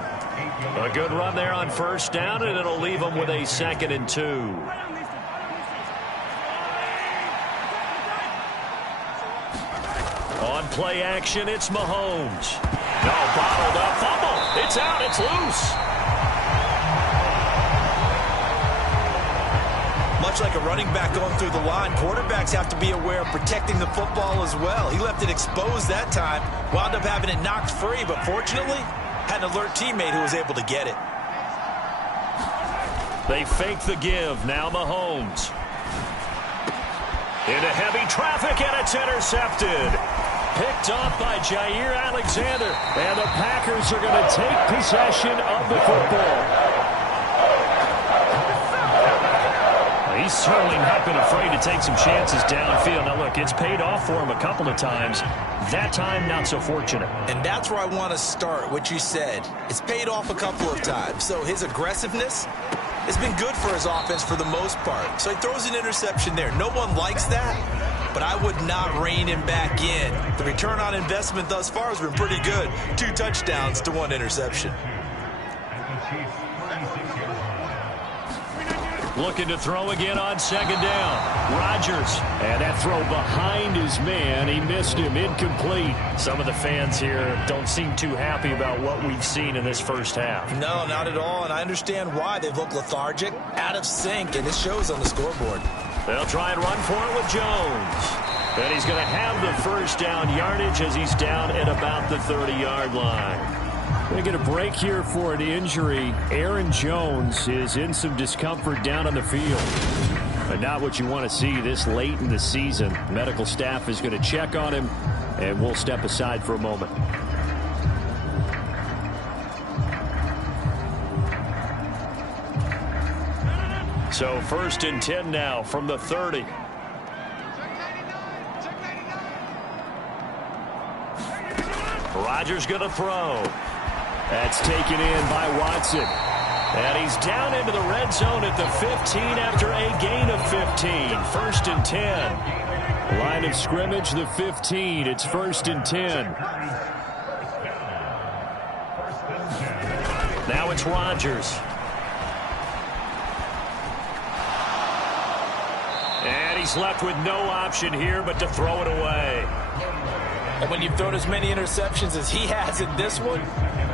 A good run there on 1st down, and it'll leave them with a 2nd and 2. On play action, it's Mahomes. No, bottled up, fumble. It's out, it's loose. Much like a running back going through the line, quarterbacks have to be aware of protecting the football as well. He left it exposed that time, wound up having it knocked free, but fortunately, had an alert teammate who was able to get it. They fake the give. Now Mahomes. Into heavy traffic, and it's intercepted. Picked off by Jair Alexander. And the Packers are going to take possession of the football. He's certainly not been afraid to take some chances downfield. Now, look, it's paid off for him a couple of times. That time, not so fortunate. And that's where I want to start, what you said. It's paid off a couple of times. So his aggressiveness, it's been good for his offense for the most part. So he throws an interception there. No one likes that, but I would not rein him back in. The return on investment thus far has been pretty good. 2 touchdowns to 1 interception. Looking to throw again on 2nd down. Rodgers. And that throw behind his man. He missed him. Incomplete. Some of the fans here don't seem too happy about what we've seen in this first half. No, not at all. And I understand why. They've looked lethargic, out of sync, and it shows on the scoreboard. They'll try and run for it with Jones. And he's going to have the first down yardage as he's down at about the 30-yard line. Going to get a break here for an injury. Aaron Jones is in some discomfort down on the field. But not what you want to see this late in the season. Medical staff is going to check on him, and we'll step aside for a moment. So 1st and 10 now from the 30. Rodgers going to throw. That's taken in by Watson. And he's down into the red zone at the 15 after a gain of 15. 1st and 10. Line of scrimmage, the 15. It's 1st and 10. Now it's Rodgers. And he's left with no option here but to throw it away. And when you've thrown as many interceptions as he has in this one,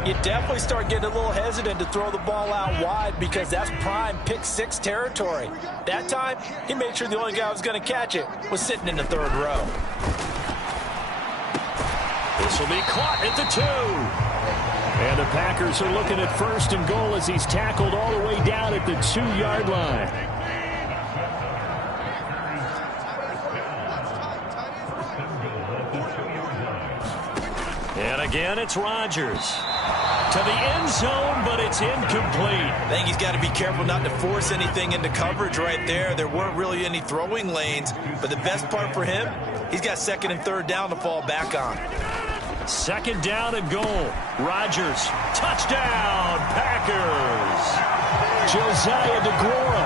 you definitely start getting a little hesitant to throw the ball out wide because that's prime pick 6 territory. That time, he made sure the only guy who was going to catch it was sitting in the 3rd row. This will be caught at the 2. And the Packers are looking at 1st and goal as he's tackled all the way down at the 2-yard line. And again, it's Rodgers. To the end zone, but it's incomplete. I think he's got to be careful not to force anything into coverage right there. There weren't really any throwing lanes, but the best part for him, he's got 2nd and 3rd down to fall back on. 2nd down and goal. Rodgers, touchdown, Packers. Josiah DeGuara,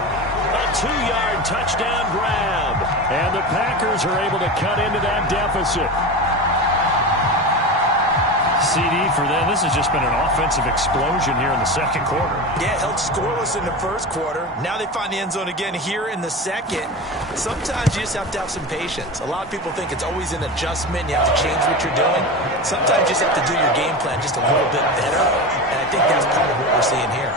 a 2-yard touchdown grab. And the Packers are able to cut into that deficit. CD for them. This has just been an offensive explosion here in the 2nd quarter. Yeah, held scoreless in the 1st quarter. Now they find the end zone again here in the 2nd. Sometimes you just have to have some patience. A lot of people think it's always an adjustment. You have to change what you're doing. Sometimes you just have to do your game plan just a little bit better. And I think that's part of what we're seeing here.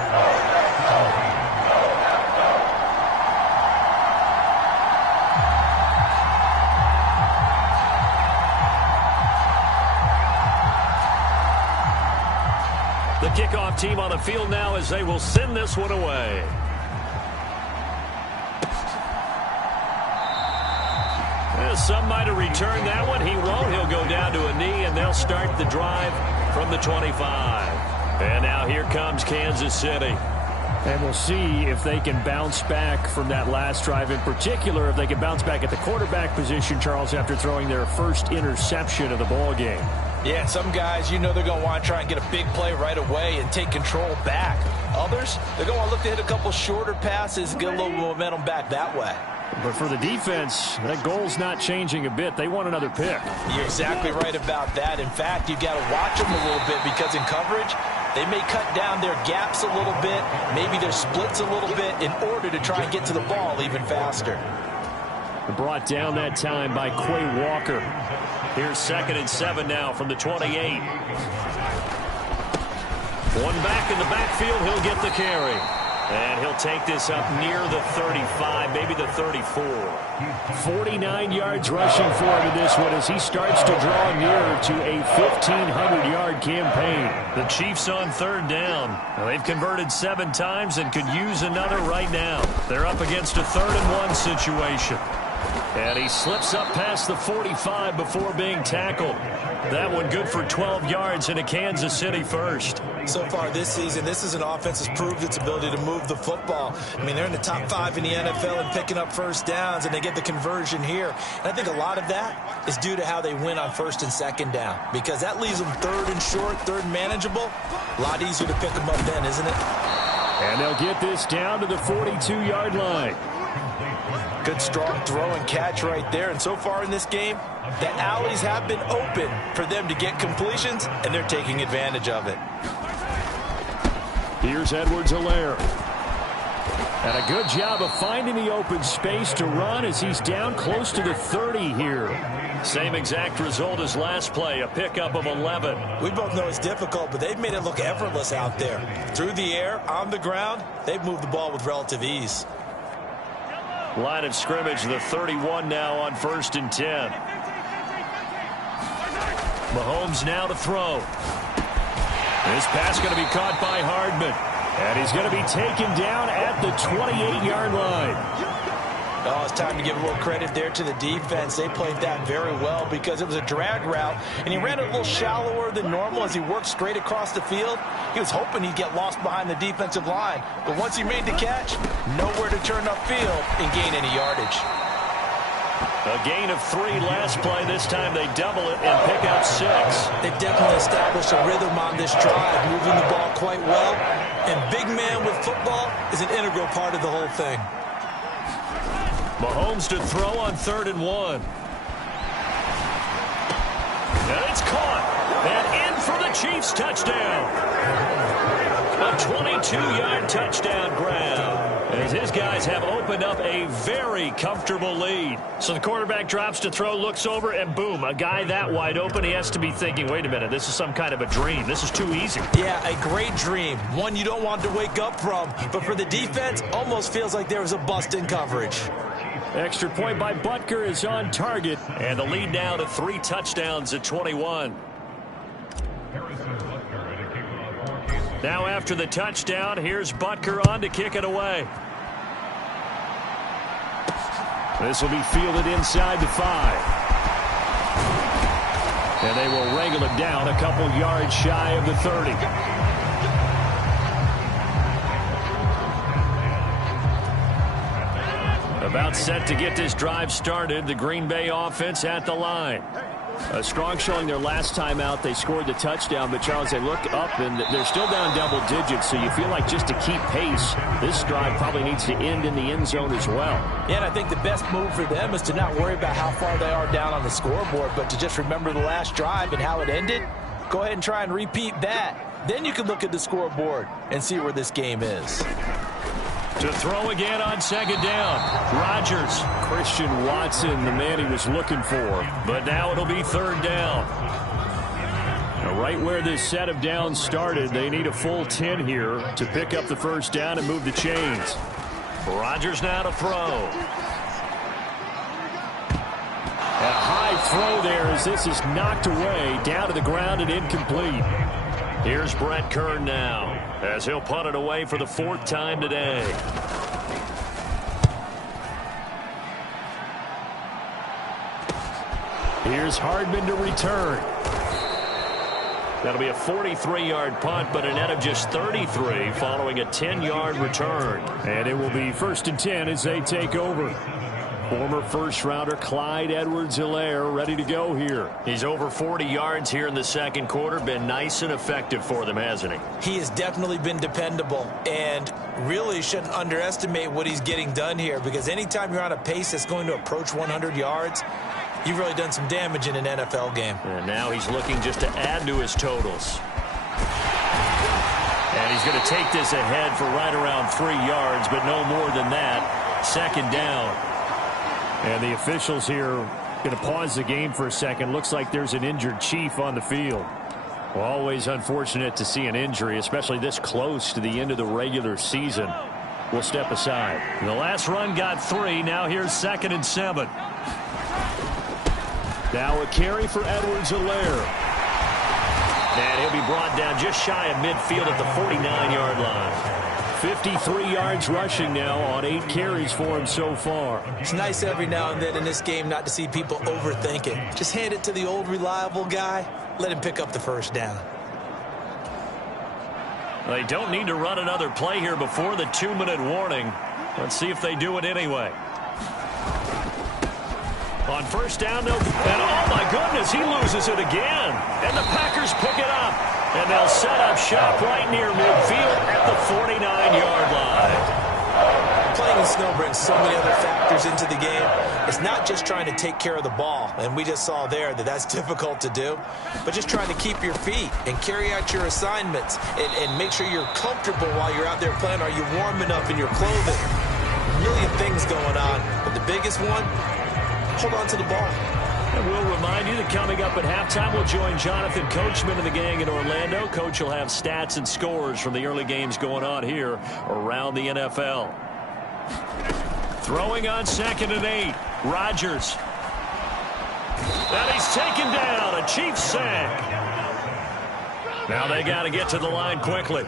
The kickoff team on the field now as they will send this one away. Well, some might have returned that one. He won't. He'll go down to a knee, and they'll start the drive from the 25. And now here comes Kansas City. And we'll see if they can bounce back from that last drive, in particular, if they can bounce back at the quarterback position, Charles, after throwing their first interception of the ball game. Yeah, some guys, you know they're going to want to try and get a big play right away and take control back. Others, they're going to want to look to hit a couple shorter passes, get a little momentum back that way. But for the defense, that goal's not changing a bit. They want another pick. You're exactly right about that. In fact, you've got to watch them a little bit because in coverage, they may cut down their gaps a little bit, maybe their splits a little bit in order to try and get to the ball even faster. Brought down that time by Quay Walker. Here's 2nd and 7 now from the 28. One back in the backfield, he'll get the carry. And he'll take this up near the 35, maybe the 34. 49 yards rushing for him in this one as he starts to draw nearer to a 1,500-yard campaign. The Chiefs on 3rd down. Now, they've converted 7 times and could use another right now. They're up against a 3rd and 1 situation. And he slips up past the 45 before being tackled. That one good for 12 yards in a Kansas City first. So far this season, this is an offense that's proved its ability to move the football. I mean, they're in the top 5 in the NFL and picking up first downs, and they get the conversion here. And I think a lot of that is due to how they win on 1st and 2nd down, because that leaves them 3rd and short, 3rd and manageable. A lot easier to pick them up then, isn't it? And they'll get this down to the 42-yard line. Good strong throw and catch right there. And so far in this game, the alleys have been open for them to get completions, and they're taking advantage of it. Here's Edwards-Helaire. And a good job of finding the open space to run as he's down close to the 30 here. Same exact result as last play, a pickup of 11. We both know it's difficult, but they've made it look effortless out there. Through the air, on the ground, they've moved the ball with relative ease. Line of scrimmage, the 31 now on 1st and 10. Mahomes now to throw. This pass going to be caught by Hardman. And he's going to be taken down at the 28-yard line. Oh, it's time to give a little credit there to the defense. They played that very well because it was a drag route, and he ran it a little shallower than normal as he worked straight across the field. He was hoping he'd get lost behind the defensive line, but once he made the catch, nowhere to turn upfield and gain any yardage. A gain of 3 last play. This time they double it and pick up 6. They've definitely established a rhythm on this drive, moving the ball quite well, and big man with football is an integral part of the whole thing. Mahomes to throw on 3rd and 1. And it's caught. And in for the Chiefs touchdown. A 22-yard touchdown grab. As his guys have opened up a very comfortable lead. So the quarterback drops to throw, looks over, and boom, a guy that wide open, he has to be thinking, wait a minute, this is some kind of a dream. This is too easy. Yeah, a great dream. One you don't want to wake up from. But for the defense, almost feels like there was a bust in coverage. Extra point by Butker is on target. And the lead now to 3 touchdowns at 21. Now after the touchdown, here's Butker on to kick it away. This will be fielded inside the 5. And they will wrangle it down a couple yards shy of the 30. About set to get this drive started. The Green Bay offense at the line. A strong showing their last time out. They scored the touchdown, but Charles, they look up and they're still down double digits, so you feel like just to keep pace, this drive probably needs to end in the end zone as well. Yeah, and I think the best move for them is to not worry about how far they are down on the scoreboard, but to just remember the last drive and how it ended. Go ahead and try and repeat that. Then you can look at the scoreboard and see where this game is. To throw again on 2nd down. Rodgers. Christian Watson, the man he was looking for. But now it'll be 3rd down. Now right where this set of downs started, they need a full 10 here to pick up the 1st down and move the chains. Rodgers now to throw. And a high throw there as this is knocked away, down to the ground and incomplete. Here's Brett Kern now, as he'll punt it away for the 4th time today. Here's Hardman to return. That'll be a 43-yard punt, but a net of just 33 following a 10-yard return. And it will be 1st and 10 as they take over. Former first-rounder Clyde Edwards-Helaire ready to go here. He's over 40 yards here in the 2nd quarter. Been nice and effective for them, hasn't he? He has definitely been dependable, and really shouldn't underestimate what he's getting done here, because anytime you're on a pace that's going to approach 100 yards, you've really done some damage in an NFL game. And now he's looking just to add to his totals. And he's going to take this ahead for right around 3 yards, but no more than that. 2nd down. And the officials here going to pause the game for a second. Looks like there's an injured Chief on the field. Well, always unfortunate to see an injury, especially this close to the end of the regular season. We'll step aside. The last run got 3. Now here's 2nd and 7. Now a carry for Edwards-Helaire. And he'll be brought down just shy of midfield at the 49-yard line. 53 yards rushing now on 8 carries for him so far. It's nice every now and then in this game not to see people overthink it. Just hand it to the old reliable guy. Let him pick up the 1st down. They don't need to run another play here before the 2-minute warning. Let's see if they do it anyway. On 1st down, and oh my goodness, he loses it again. And the Packers pick it up. And they'll set up shop right near midfield at the 49-yard line. Playing in snow brings so many other factors into the game. It's not just trying to take care of the ball, and we just saw there that that's difficult to do, but just trying to keep your feet and carry out your assignments and make sure you're comfortable while you're out there playing. Are you warm enough in your clothing? A million things going on, but the biggest one, hold on to the ball. And we'll remind you that coming up at halftime, we'll join Jonathan Coachman and the gang in Orlando. Coach will have stats and scores from the early games going on here around the NFL. Throwing on 2nd and 8. Rodgers. And he's taken down. A Chiefs sack. Now they got to get to the line quickly.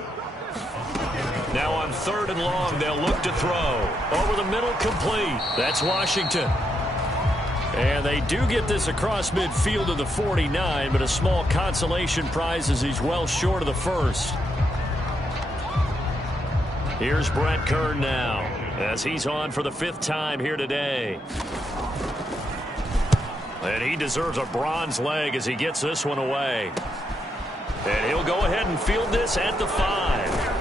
Now on 3rd and long, they'll look to throw. Over the middle, complete. That's Washington. And they do get this across midfield to the 49, but a small consolation prize as he's well short of the first. Here's Brett Kern now as he's on for the 5th time here today. And he deserves a bronze leg as he gets this one away. And he'll go ahead and field this at the 5.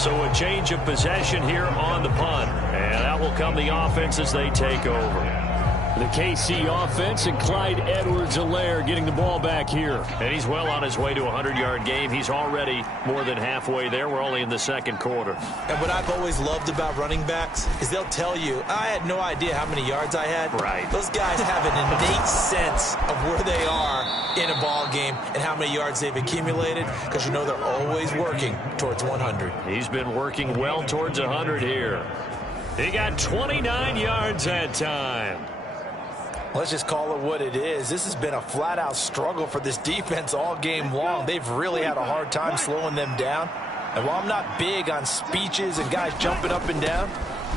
So a change of possession here on the punt. And out will come the offense as they take over. The KC offense and Clyde Edwards-Helaire getting the ball back here. And he's well on his way to a 100-yard game. He's already more than halfway there. We're only in the 2nd quarter. And what I've always loved about running backs is they'll tell you, I had no idea how many yards I had. Right. Those guys have an innate sense of where they are in a ball game and how many yards they've accumulated, because you know they're always working towards 100. He's been working well towards 100 here. He got 29 yards that time. Let's just call it what it is. This has been a flat-out struggle for this defense all game long. They've really had a hard time slowing them down. And while I'm not big on speeches and guys jumping up and down,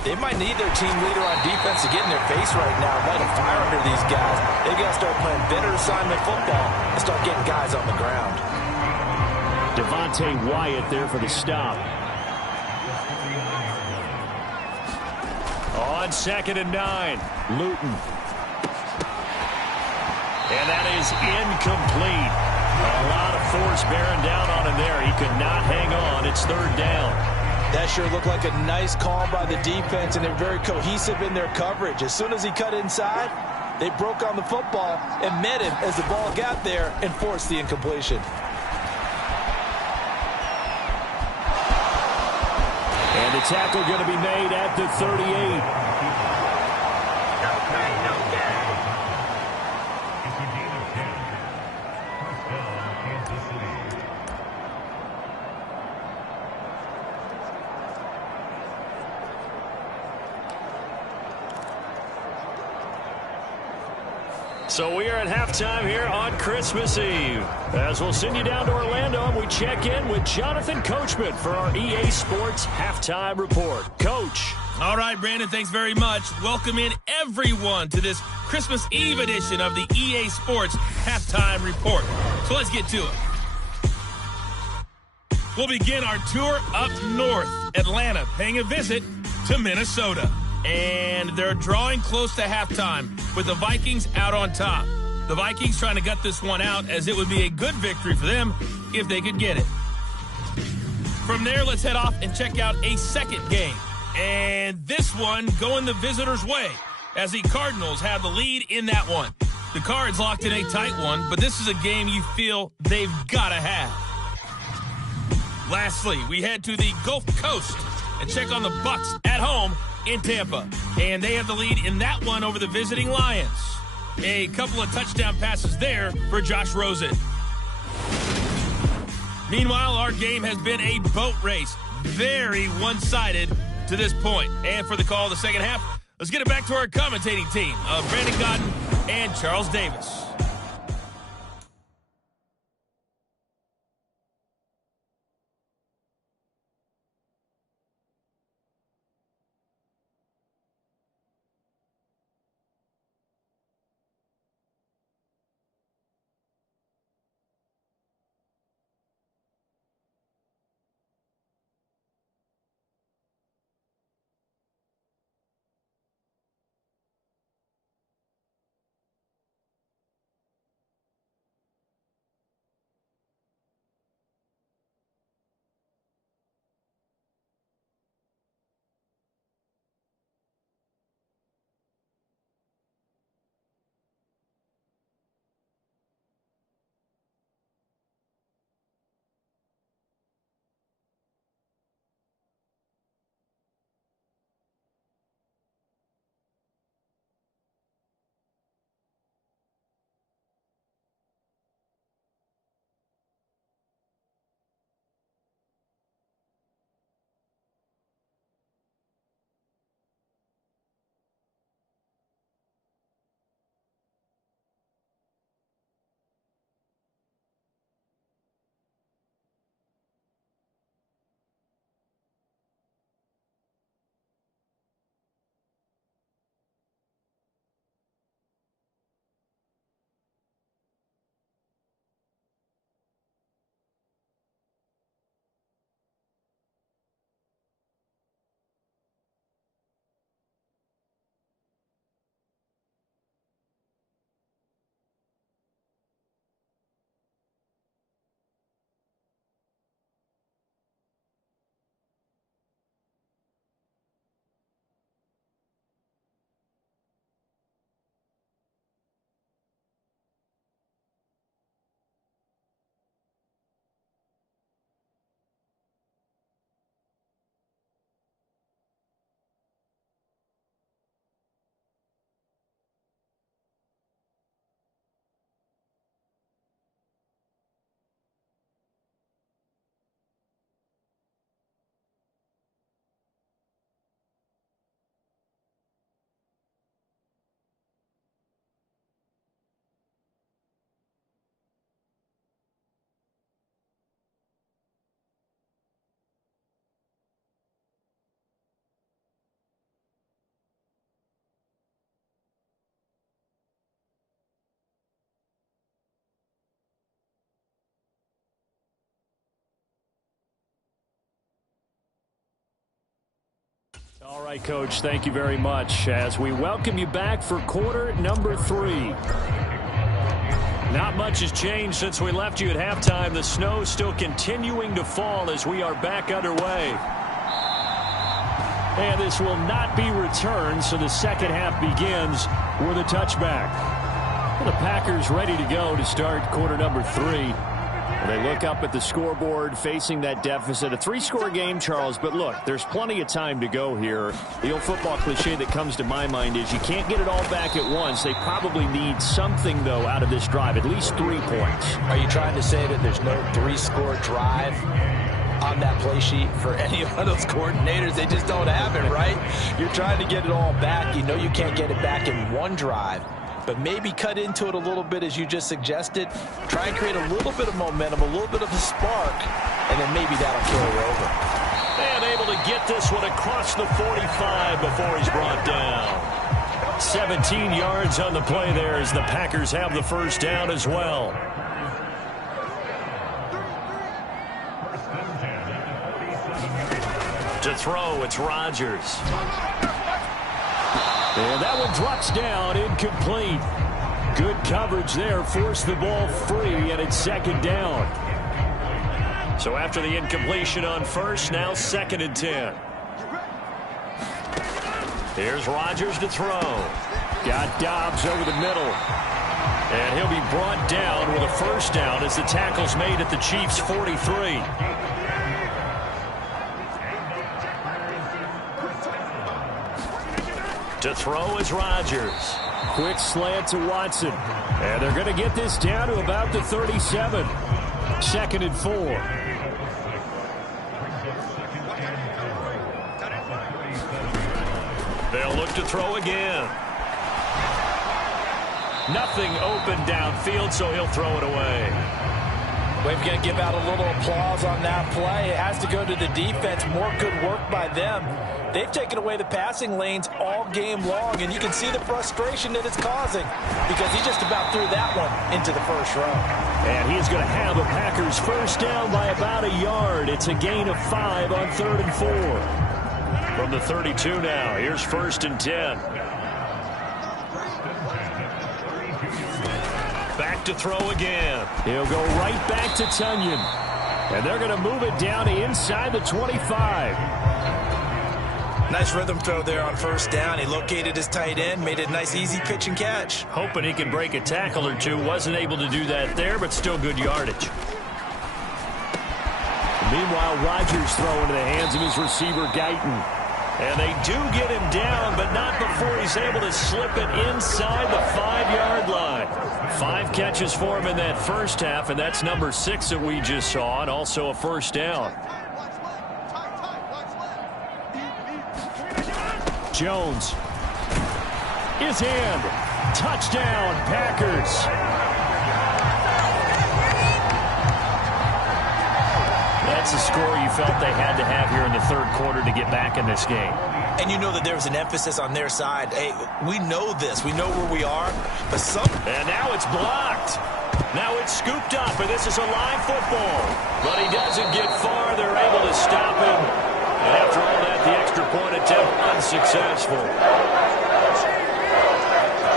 they might need their team leader on defense to get in their face right now and light a fire under these guys. They got to start playing better assignment football and start getting guys on the ground. Devontae Wyatt there for the stop. On 2nd and 9, Luton. And that is incomplete. A lot of force bearing down on him there. He could not hang on. It's 3rd down. That sure looked like a nice call by the defense, and they're very cohesive in their coverage. As soon as he cut inside, they broke on the football and met him as the ball got there and forced the incompletion. And the tackle going to be made at the 38. So we are at halftime here on Christmas Eve. As we'll send you down to Orlando and we check in with Jonathan Coachman for our EA Sports Halftime Report. Coach. All right, Brandon, thanks very much. Welcome in everyone to this Christmas Eve edition of the EA Sports Halftime Report. So let's get to it. We'll begin our tour up north, Atlanta, paying a visit to Minnesota. And they're drawing close to halftime with the Vikings out on top. The Vikings trying to gut this one out, as it would be a good victory for them if they could get it. From there, let's head off and check out a second game. And this one going the visitors' way, as the Cardinals have the lead in that one. The Cards locked in a tight one, but this is a game you feel they've got to have. Lastly, we head to the Gulf Coast and check on the Bucks at home in Tampa. And they have the lead in that one over the visiting Lions. A couple of touchdown passes there for Josh Rosen. Meanwhile, our game has been a boat race. Very one-sided to this point. And for the call of the second half, let's get it back to our commentating team of Brandon Godden and Charles Davis. All right, Coach, thank you very much as we welcome you back for quarter number 3. Not much has changed since we left you at halftime. The snow still continuing to fall as we are back underway. And this will not be returned, so the second half begins with a touchback. The Packers ready to go to start quarter number 3. They look up at the scoreboard facing that deficit. A 3-score game, Charles, but look, there's plenty of time to go here. The old football cliche that comes to my mind is you can't get it all back at once. They probably need something, though, out of this drive, at least 3 points. Are you trying to say that there's no 3-score drive on that play sheet for any of those coordinators? They just don't have it, right? You're trying to get it all back. You know you can't get it back in one drive. But maybe cut into it a little bit, as you just suggested. Try and create a little bit of momentum, a little bit of a spark, and then maybe that'll carry over. And able to get this one across the 45 before he's brought down. 17 yards on the play there as the Packers have the first down as well. To throw, it's Rodgers. And that one drops down, incomplete. Good coverage there, forced the ball free, and it's second down. So after the incompletion on first, now 2nd and 10. Here's Rodgers to throw. Got Dobbs over the middle. And he'll be brought down with a first down as the tackle's made at the Chiefs' 43. To throw is Rodgers. Quick slant to Watson. And they're going to get this down to about the 37. 2nd and 4. They'll look to throw again. Nothing open downfield, so he'll throw it away. We've got to give out a little applause on that play. It has to go to the defense. More good work by them. They've taken away the passing lanes all game long, and you can see the frustration that it's causing because he just about threw that one into the first row. And he's going to have a Packers first down by about a yard. It's a gain of 5 on 3rd and 4. From the 32 now, here's 1st and 10. Back to throw again. He'll go right back to Tunyon. And they're going to move it down to inside the 25. Nice rhythm throw there on first down. He located his tight end, made a nice easy pitch and catch. Hoping he can break a tackle or two. Wasn't able to do that there, but still good yardage. Meanwhile, Rodgers throwing into the hands of his receiver, Guyton. And they do get him down, but not before he's able to slip it inside the 5-yard line. 5 catches for him in that first half, and that's number 6 that we just saw, and also a first down. Jones is in. Touchdown, Packers. That's a score you felt they had to have here in the 3rd quarter to get back in this game. And you know that there was an emphasis on their side. Hey, we know this. We know where we are. But And now it's blocked. Now it's scooped up, and this is a live football. But he doesn't get far. They're able to stop him. And after all that, the extra point attempt unsuccessful.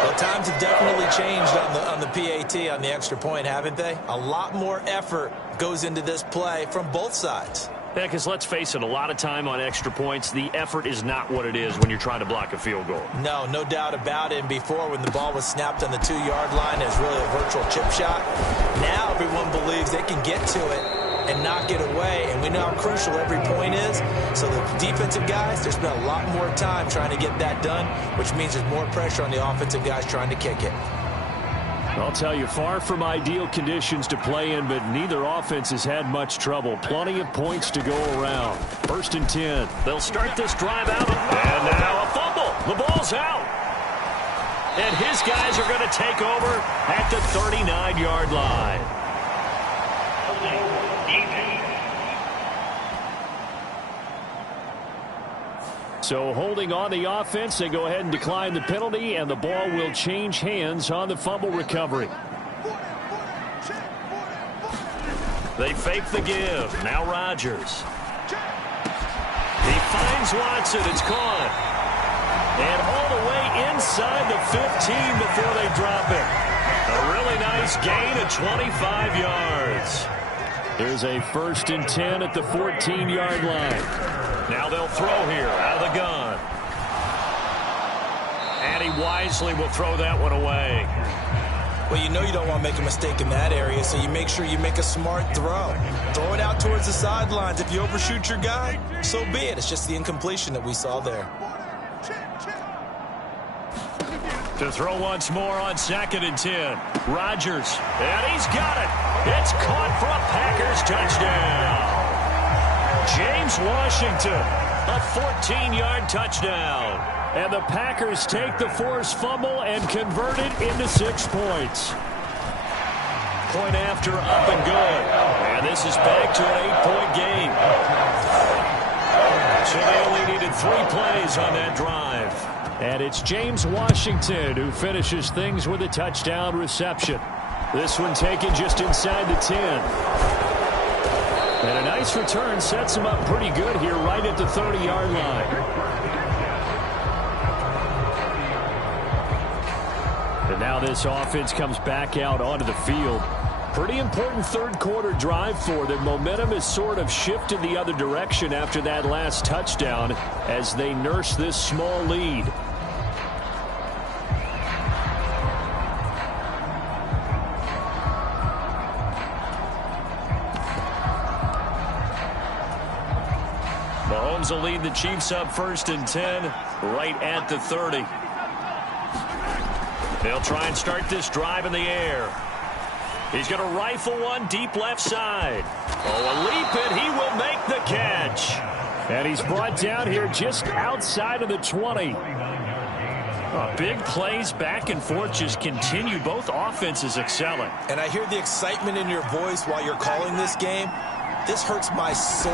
Well, times have definitely changed on the PAT, on the extra point, haven't they? A lot more effort goes into this play from both sides. Yeah, because let's face it, a lot of time on extra points, the effort is not what it is when you're trying to block a field goal. No doubt about it. And before, when the ball was snapped on the 2-yard line, it was really a virtual chip shot. Now everyone believes they can get to it and knock it away, and we know how crucial every point is. So the defensive guys, they spent a lot more time trying to get that done, which means there's more pressure on the offensive guys trying to kick it. I'll tell you, far from ideal conditions to play in, but neither offense has had much trouble. Plenty of points to go around. 1st and 10. They'll start this drive out, and now a fumble. The ball's out. And his guys are going to take over at the 39-yard line. So holding on the offense, they go ahead and decline the penalty, and the ball will change hands on the fumble recovery. They fake the give. Now Rodgers. He finds Watson. It's caught. And all the way inside the 15 before they drop it. A really nice gain of 25 yards. Here's a 1st and 10 at the 14-yard line. Now they'll throw here out of the gun. And he wisely will throw that one away. Well, you know you don't want to make a mistake in that area, so you make sure you make a smart throw. Throw it out towards the sidelines. If you overshoot your guy, so be it. It's just the incompletion that we saw there. To throw once more on 2nd and 10. Rodgers, and he's got it. It's caught for a Packers touchdown. James Washington, a 14-yard touchdown. And the Packers take the forced fumble and convert it into 6 points. Point after up and good. And this is back to an 8-point game. So they only needed 3 plays on that drive. And it's James Washington who finishes things with a touchdown reception. This one taken just inside the 10. And a nice return sets him up pretty good here right at the 30-yard line. And now this offense comes back out onto the field. Pretty important third-quarter drive for them. Momentum has sort of shifted the other direction after that last touchdown as they nurse this small lead. Mahomes will lead the Chiefs up 1st and 10 right at the 30. They'll try and start this drive in the air. He's going to rifle one deep left side. Oh, a leap, and he will make the catch. And he's brought down here just outside of the 20. Big plays back and forth just continue. Both offenses excelling. And I hear the excitement in your voice while you're calling this game. This hurts my soul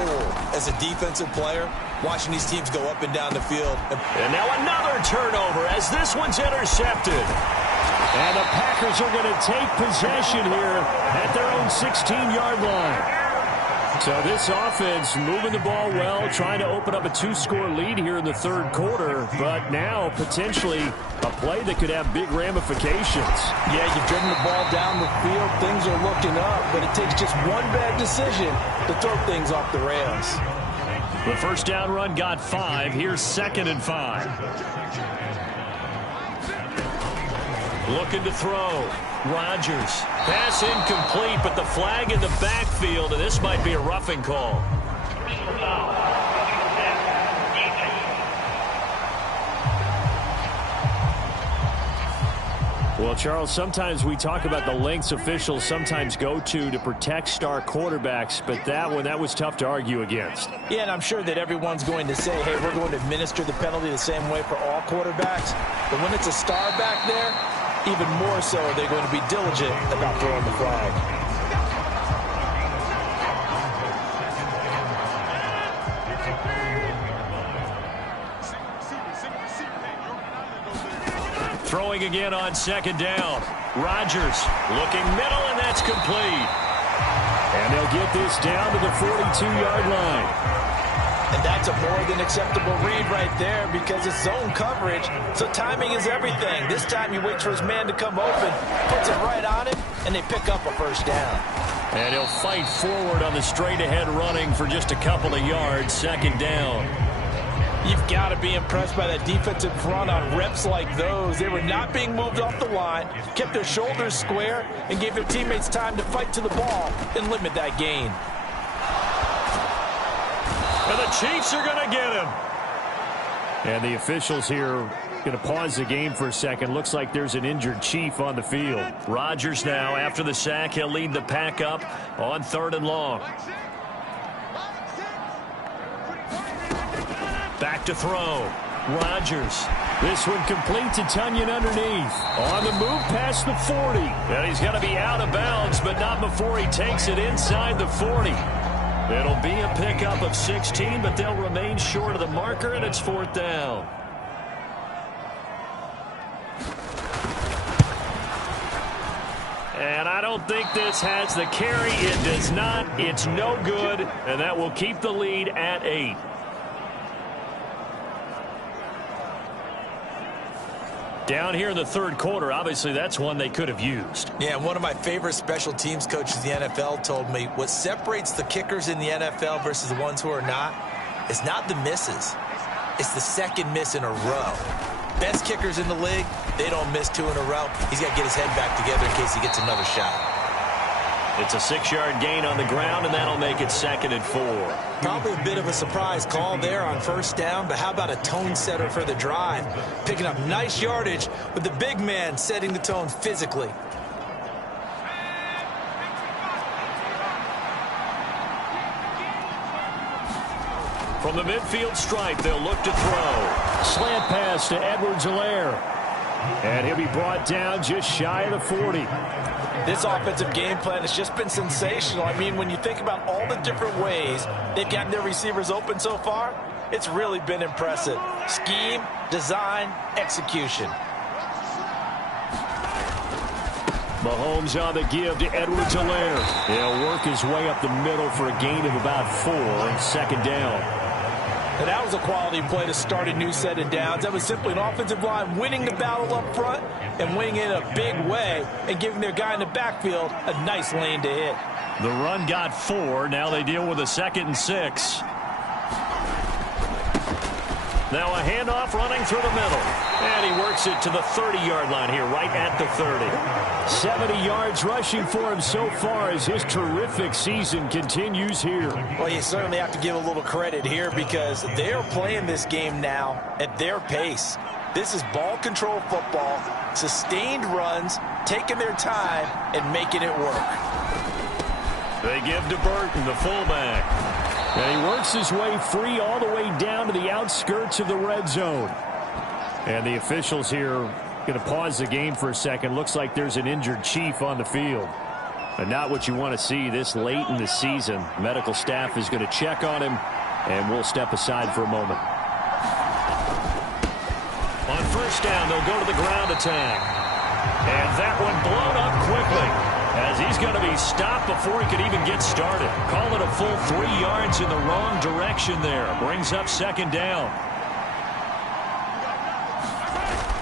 as a defensive player, watching these teams go up and down the field. And now another turnover as this one's intercepted. And the Packers are going to take possession here at their own 16-yard line. So this offense moving the ball well, trying to open up a 2-score lead here in the third quarter, but now potentially a play that could have big ramifications. Yeah, you've driven the ball down the field. Things are looking up, but it takes just one bad decision to throw things off the rails. The first down run got 5. Here's 2nd and 5. Looking to throw. Rodgers. Pass incomplete, but the flag in the backfield, and this might be a roughing call. Well, Charles, sometimes we talk about the lengths officials sometimes go to protect star quarterbacks, but that one, that was tough to argue against. Yeah, and I'm sure that everyone's going to say, hey, we're going to administer the penalty the same way for all quarterbacks. But when it's a star back there, even more so, they're going to be diligent about throwing the flag. Throwing again on 2nd down. Rodgers looking middle, and that's complete. And they'll get this down to the 42-yard line. And that's a more than acceptable read right there because it's zone coverage, so timing is everything. This time he waits for his man to come open, puts it right on him, and they pick up a first down. And he'll fight forward on the straight-ahead running for just a couple of yards, 2nd down. You've got to be impressed by that defensive front on reps like those. They were not being moved off the line, kept their shoulders square, and gave their teammates time to fight to the ball and limit that gain. And the Chiefs are going to get him. And the officials here going to pause the game for a second. Looks like there's an injured Chief on the field. Rodgers now, after the sack, he'll lead the pack up on 3rd and long. Back to throw. Rodgers. This one complete to Tunyon underneath. On the move past the 40. And he's going to be out of bounds, but not before he takes it inside the 40. It'll be a pickup of 16, but they'll remain short of the marker, and it's 4th down. And I don't think this has the carry. It does not. It's no good, and that will keep the lead at 8. Down here in the third quarter, obviously that's one they could have used. Yeah, one of my favorite special teams coaches in the NFL told me what separates the kickers in the NFL versus the ones who are not is not the misses. It's the second miss in a row. Best kickers in the league, they don't miss 2 in a row. He's got to get his head back together in case he gets another shot. It's a 6-yard gain on the ground, and that'll make it 2nd and 4. Probably a bit of a surprise call there on first down, but how about a tone setter for the drive? Picking up nice yardage with the big man setting the tone physically. From the midfield stripe, they'll look to throw. Slant pass to Edwards-Helaire. And he'll be brought down just shy of the 40. This offensive game plan has just been sensational. I mean, when you think about all the different ways they've gotten their receivers open so far, it's really been impressive. Scheme, design, execution. Mahomes on the give to Edwards-Helaire. He'll work his way up the middle for a gain of about 4 and 2nd down. And that was a quality play to start a new set of downs. That was simply an offensive line winning the battle up front and winning in a big way and giving their guy in the backfield a nice lane to hit. The run got 4. Now they deal with a 2nd and 6. Now a handoff running through the middle. And he works it to the 30-yard line here, right at the 30. 70 yards rushing for him so far as his terrific season continues here. Well, you certainly have to give a little credit here because they're playing this game now at their pace. This is ball control football, sustained runs, taking their time, and making it work. They give to Burton, the fullback. And he works his way free all the way down to the outskirts of the red zone. And the officials here going to pause the game for a second. Looks like there's an injured Chief on the field. And not what you want to see this late in the season. Medical staff is going to check on him, and we'll step aside for a moment. On first down, they'll go to the ground attack. And that one blown up quickly, as he's going to be stopped before he could even get started. Call it a full 3 yards in the wrong direction there. Brings up 2nd down.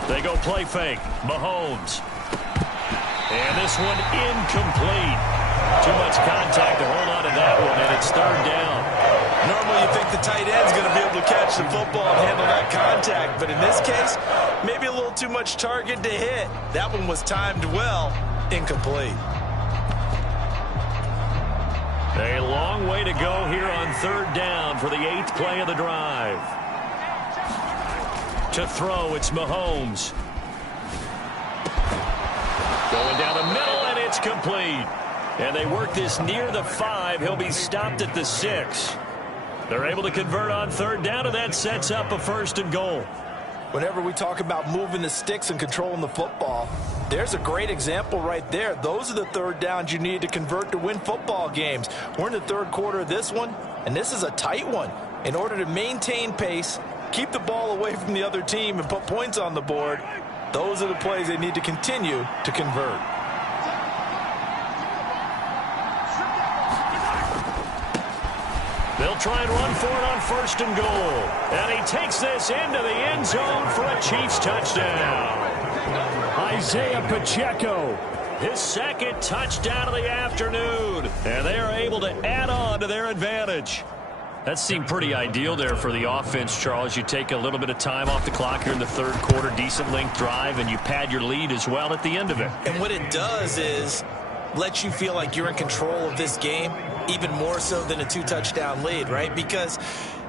They go play fake. Mahomes. And this one incomplete. Too much contact to hold on to that one, and it's 3rd down. Normally you think the tight end's going to be able to catch the football and handle that contact, but in this case, maybe a little too much target to hit. That one was timed well. Incomplete. A long way to go here on 3rd down for the 8th play of the drive. To throw, it's Mahomes. Going down the middle, and it's complete. And they work this near the 5. He'll be stopped at the 6. They're able to convert on 3rd down, and that sets up a 1st and goal. Whenever we talk about moving the sticks and controlling the football, there's a great example right there. Those are the 3rd downs you need to convert to win football games. We're in the 3rd quarter of this one, and this is a tight one. In order to maintain pace, keep the ball away from the other team, and put points on the board, those are the plays they need to continue to convert. They'll try and run for it on 1st and goal. And he takes this into the end zone for a Chiefs touchdown. Isaiah Pacheco, his 2nd touchdown of the afternoon. And they are able to add on to their advantage. That seemed pretty ideal there for the offense, Charles. You take a little bit of time off the clock here in the 3rd quarter, decent length drive, and you pad your lead as well at the end of it. And what it does is let you feel like you're in control of this game, even more so than a 2-touchdown lead, right? Because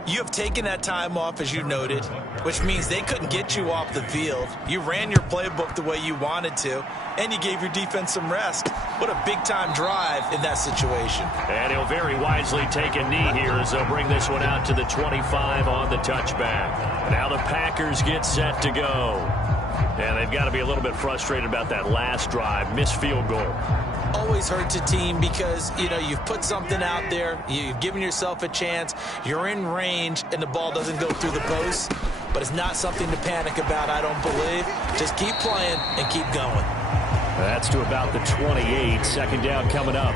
you have taken that time off, as you noted, which means they couldn't get you off the field. You ran your playbook the way you wanted to, and you gave your defense some rest. What a big-time drive in that situation. And he'll very wisely take a knee here as they'll bring this one out to the 25 on the touchback. Now the Packers get set to go. And they've got to be a little bit frustrated about that last drive, missed field goal. Always hurts a team because, you know, you've put something out there, you've given yourself a chance, you're in range, and the ball doesn't go through the post. But it's not something to panic about, I don't believe. Just keep playing and keep going. That's to about the 28. 2nd down coming up.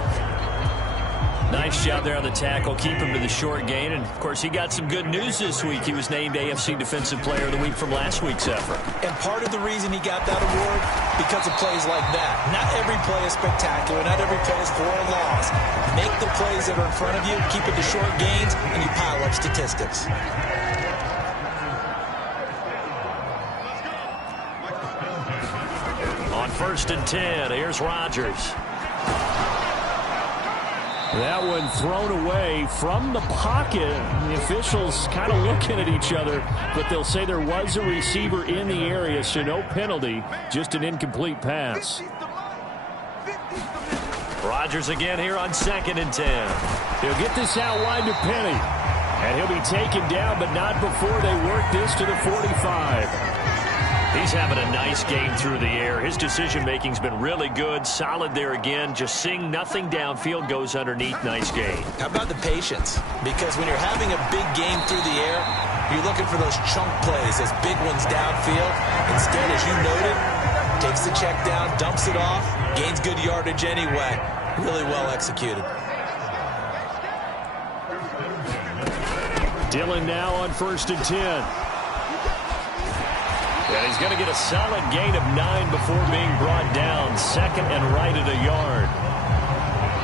Nice job there on the tackle. Keep him to the short gain. And, of course, he got some good news this week. He was named AFC Defensive Player of the Week from last week's effort. And part of the reason he got that award, because of plays like that. Not every play is spectacular. Not every play is for a loss. Make the plays that are in front of you, keep it to short gains, and you pile up statistics. On 1st and 10, here's Rodgers. That one thrown away from the pocket. The officials kind of looking at each other, but they'll say there was a receiver in the area, so no penalty, just an incomplete pass. Rodgers again here on 2nd and 10. He'll get this out wide to Penny, and he'll be taken down, but not before they work this to the 45. He's having a nice game through the air. His decision-making's been really good, solid there again. Just seeing nothing downfield, goes underneath. Nice game. How about the patience? Because when you're having a big game through the air, you're looking for those chunk plays, those big ones downfield. Instead, as you noted, takes the check down, dumps it off, gains good yardage anyway. Really well executed. Dillon now on 1st and 10. And he's going to get a solid gain of 9 before being brought down. 2nd and right at a yard.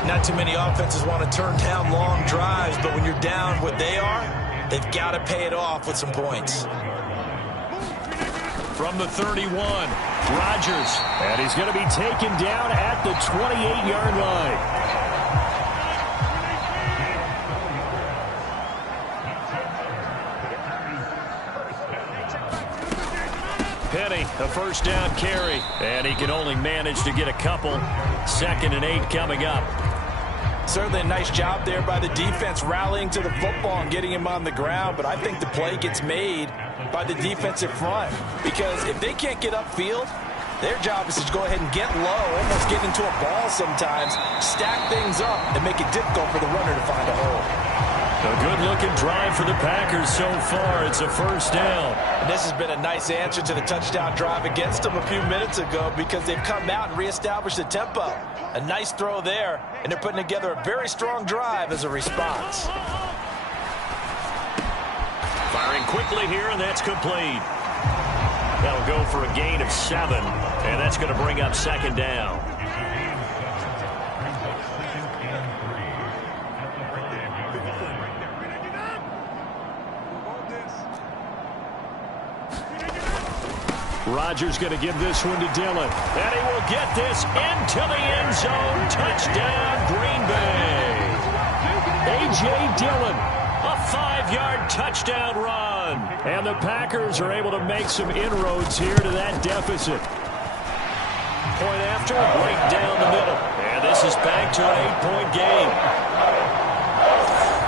Not too many offenses want to turn down long drives, but when you're down what they are, they've got to pay it off with some points. From the 31, Rodgers. And he's going to be taken down at the 28-yard line. Penny, a 1st down carry. And he can only manage to get a couple. 2nd and 8 coming up. Certainly a nice job there by the defense rallying to the football and getting him on the ground, but I think the play gets made by the defensive front, because if they can't get upfield, their job is to go ahead and get low, almost get into a ball sometimes, stack things up, and make it difficult for the runner to find a hole. A good-looking drive for the Packers so far. It's a 1st down. And this has been a nice answer to the touchdown drive against them a few minutes ago, because they've come out and reestablished the tempo. A nice throw there, and they're putting together a very strong drive as a response. Firing quickly here, and that's complete. That'll go for a gain of 7, and that's going to bring up 2nd down. Rodgers going to give this one to Dillon. And he will get this into the end zone. Touchdown, Green Bay. A.J. Dillon. A 5-yard touchdown run. And the Packers are able to make some inroads here to that deficit. Point after, right down the middle. And this is back to an 8-point game.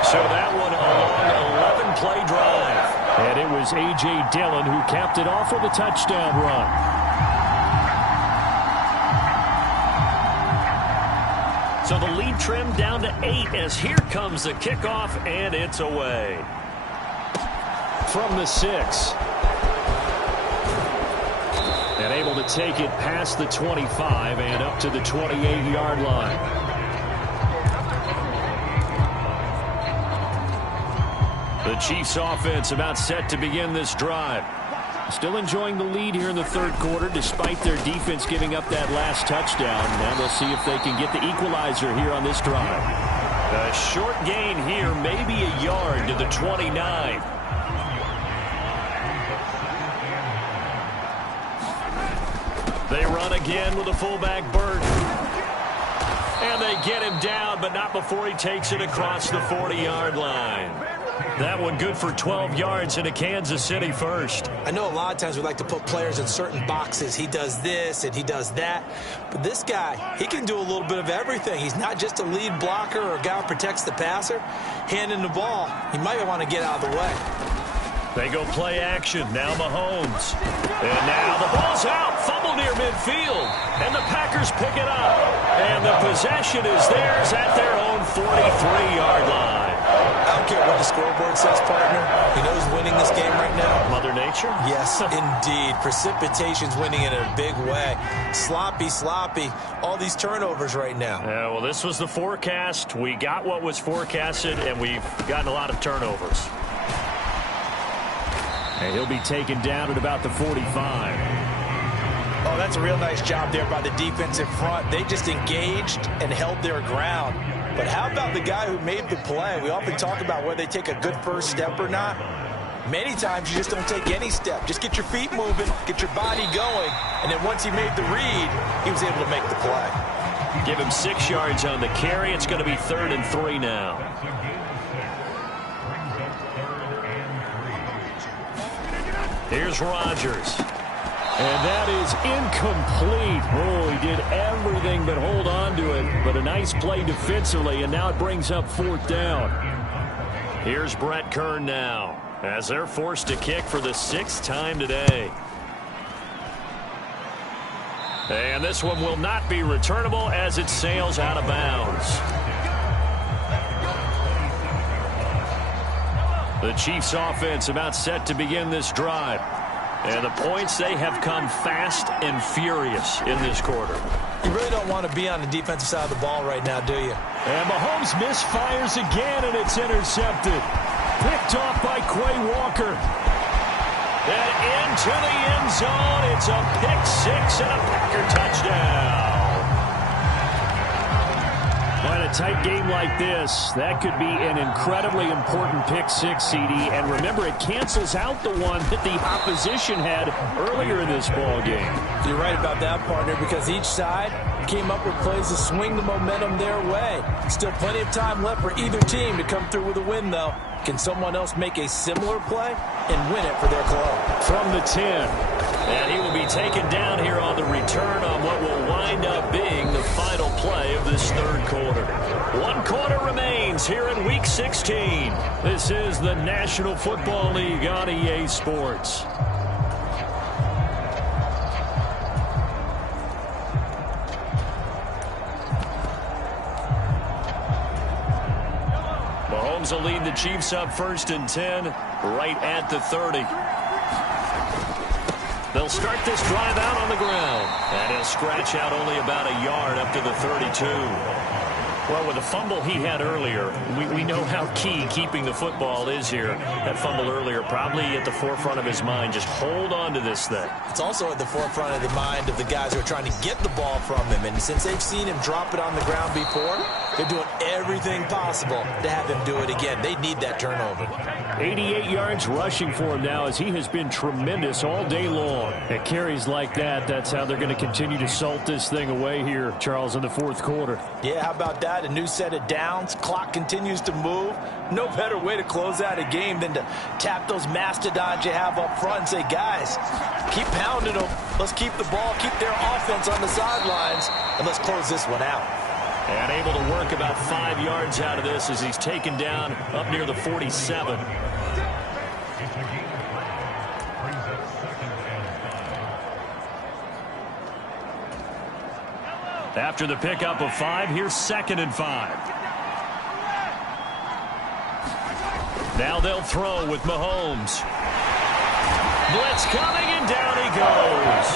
So that one a long 11-play drive. And it was A.J. Dillon who capped it off with a touchdown run. So the lead trimmed down to 8 as here comes the kickoff, and it's away. From the 6. And able to take it past the 25 and up to the 28-yard line. The Chiefs offense about set to begin this drive. Still enjoying the lead here in the 3rd quarter despite their defense giving up that last touchdown. Now we'll see if they can get the equalizer here on this drive. A short gain here, maybe a yard to the 29. They run again with a fullback Burton. And they get him down, but not before he takes it across the 40-yard line. That one good for 12 yards into Kansas City 1st. I know a lot of times we like to put players in certain boxes. He does this and he does that. But this guy, he can do a little bit of everything. He's not just a lead blocker or a guy who protects the passer. Handing the ball, he might want to get out of the way. They go play action. Now Mahomes. And now the ball's out. Fumble near midfield. And the Packers pick it up. And the possession is theirs at their own 43-yard line. I don't care what the scoreboard says, partner. You know who's winning this game right now? Mother Nature? Yes, indeed. Precipitation's winning in a big way. Sloppy, all these turnovers right now. Yeah, well, this was the forecast. We got what was forecasted, and we've gotten a lot of turnovers. And he'll be taken down at about the 45. Oh, that's a real nice job there by the defensive front. They just engaged and held their ground. But how about the guy who made the play? We often talk about whether they take a good first step or not. Many times you just don't take any step. Just get your feet moving, get your body going, and then once he made the read, he was able to make the play. Give him 6 yards on the carry. It's going to be 3rd and 3 now. Here's Rodgers. And that is incomplete. Oh, he did everything but hold on to it. But a nice play defensively, and now it brings up 4th down. Here's Brett Kern now, as they're forced to kick for the 6th time today. And this one will not be returnable as it sails out of bounds. The Chiefs offense about set to begin this drive. And the points, they have come fast and furious in this quarter. You really don't want to be on the defensive side of the ball right now, do you? And Mahomes misfires again, and it's intercepted. Picked off by Quay Walker. And into the end zone. It's a pick-6 and a Packer touchdown. In a tight game like this, that could be an incredibly important pick-6, CD. And remember, it cancels out the one that the opposition had earlier in this ball game. You're right about that, partner, because each side came up with plays to swing the momentum their way. Still plenty of time left for either team to come through with a win, though. Can someone else make a similar play and win it for their club? From the 10. And he will be taken down here on the return on what will wind up being the final play of this 3rd quarter. 1 quarter remains here in Week 16. This is the National Football League on EA Sports. Mahomes will lead the Chiefs up 1st and 10, right at the 30. They'll start this drive out on the ground. And he'll scratch out only about a yard up to the 32. Well, with the fumble he had earlier, we know how key keeping the football is here. That fumble earlier probably at the forefront of his mind. Just hold on to this thing. It's also at the forefront of the mind of the guys who are trying to get the ball from him. And since they've seen him drop it on the ground before, they're doing everything possible to have him do it again. They need that turnover. 88 yards rushing for him now as he has been tremendous all day long. At carries like that, that's how they're going to continue to salt this thing away here, Charles, in the 4th quarter. Yeah, how about that? A new set of downs. Clock continues to move. No better way to close out a game than to tap those mastodons you have up front and say, guys, keep pounding them. Let's keep the ball, keep their offense on the sidelines, and let's close this one out. And able to work about 5 yards out of this as he's taken down up near the 47. After the pickup of 5, here's 2nd and 5. Now they'll throw with Mahomes. Blitz coming, and down he goes.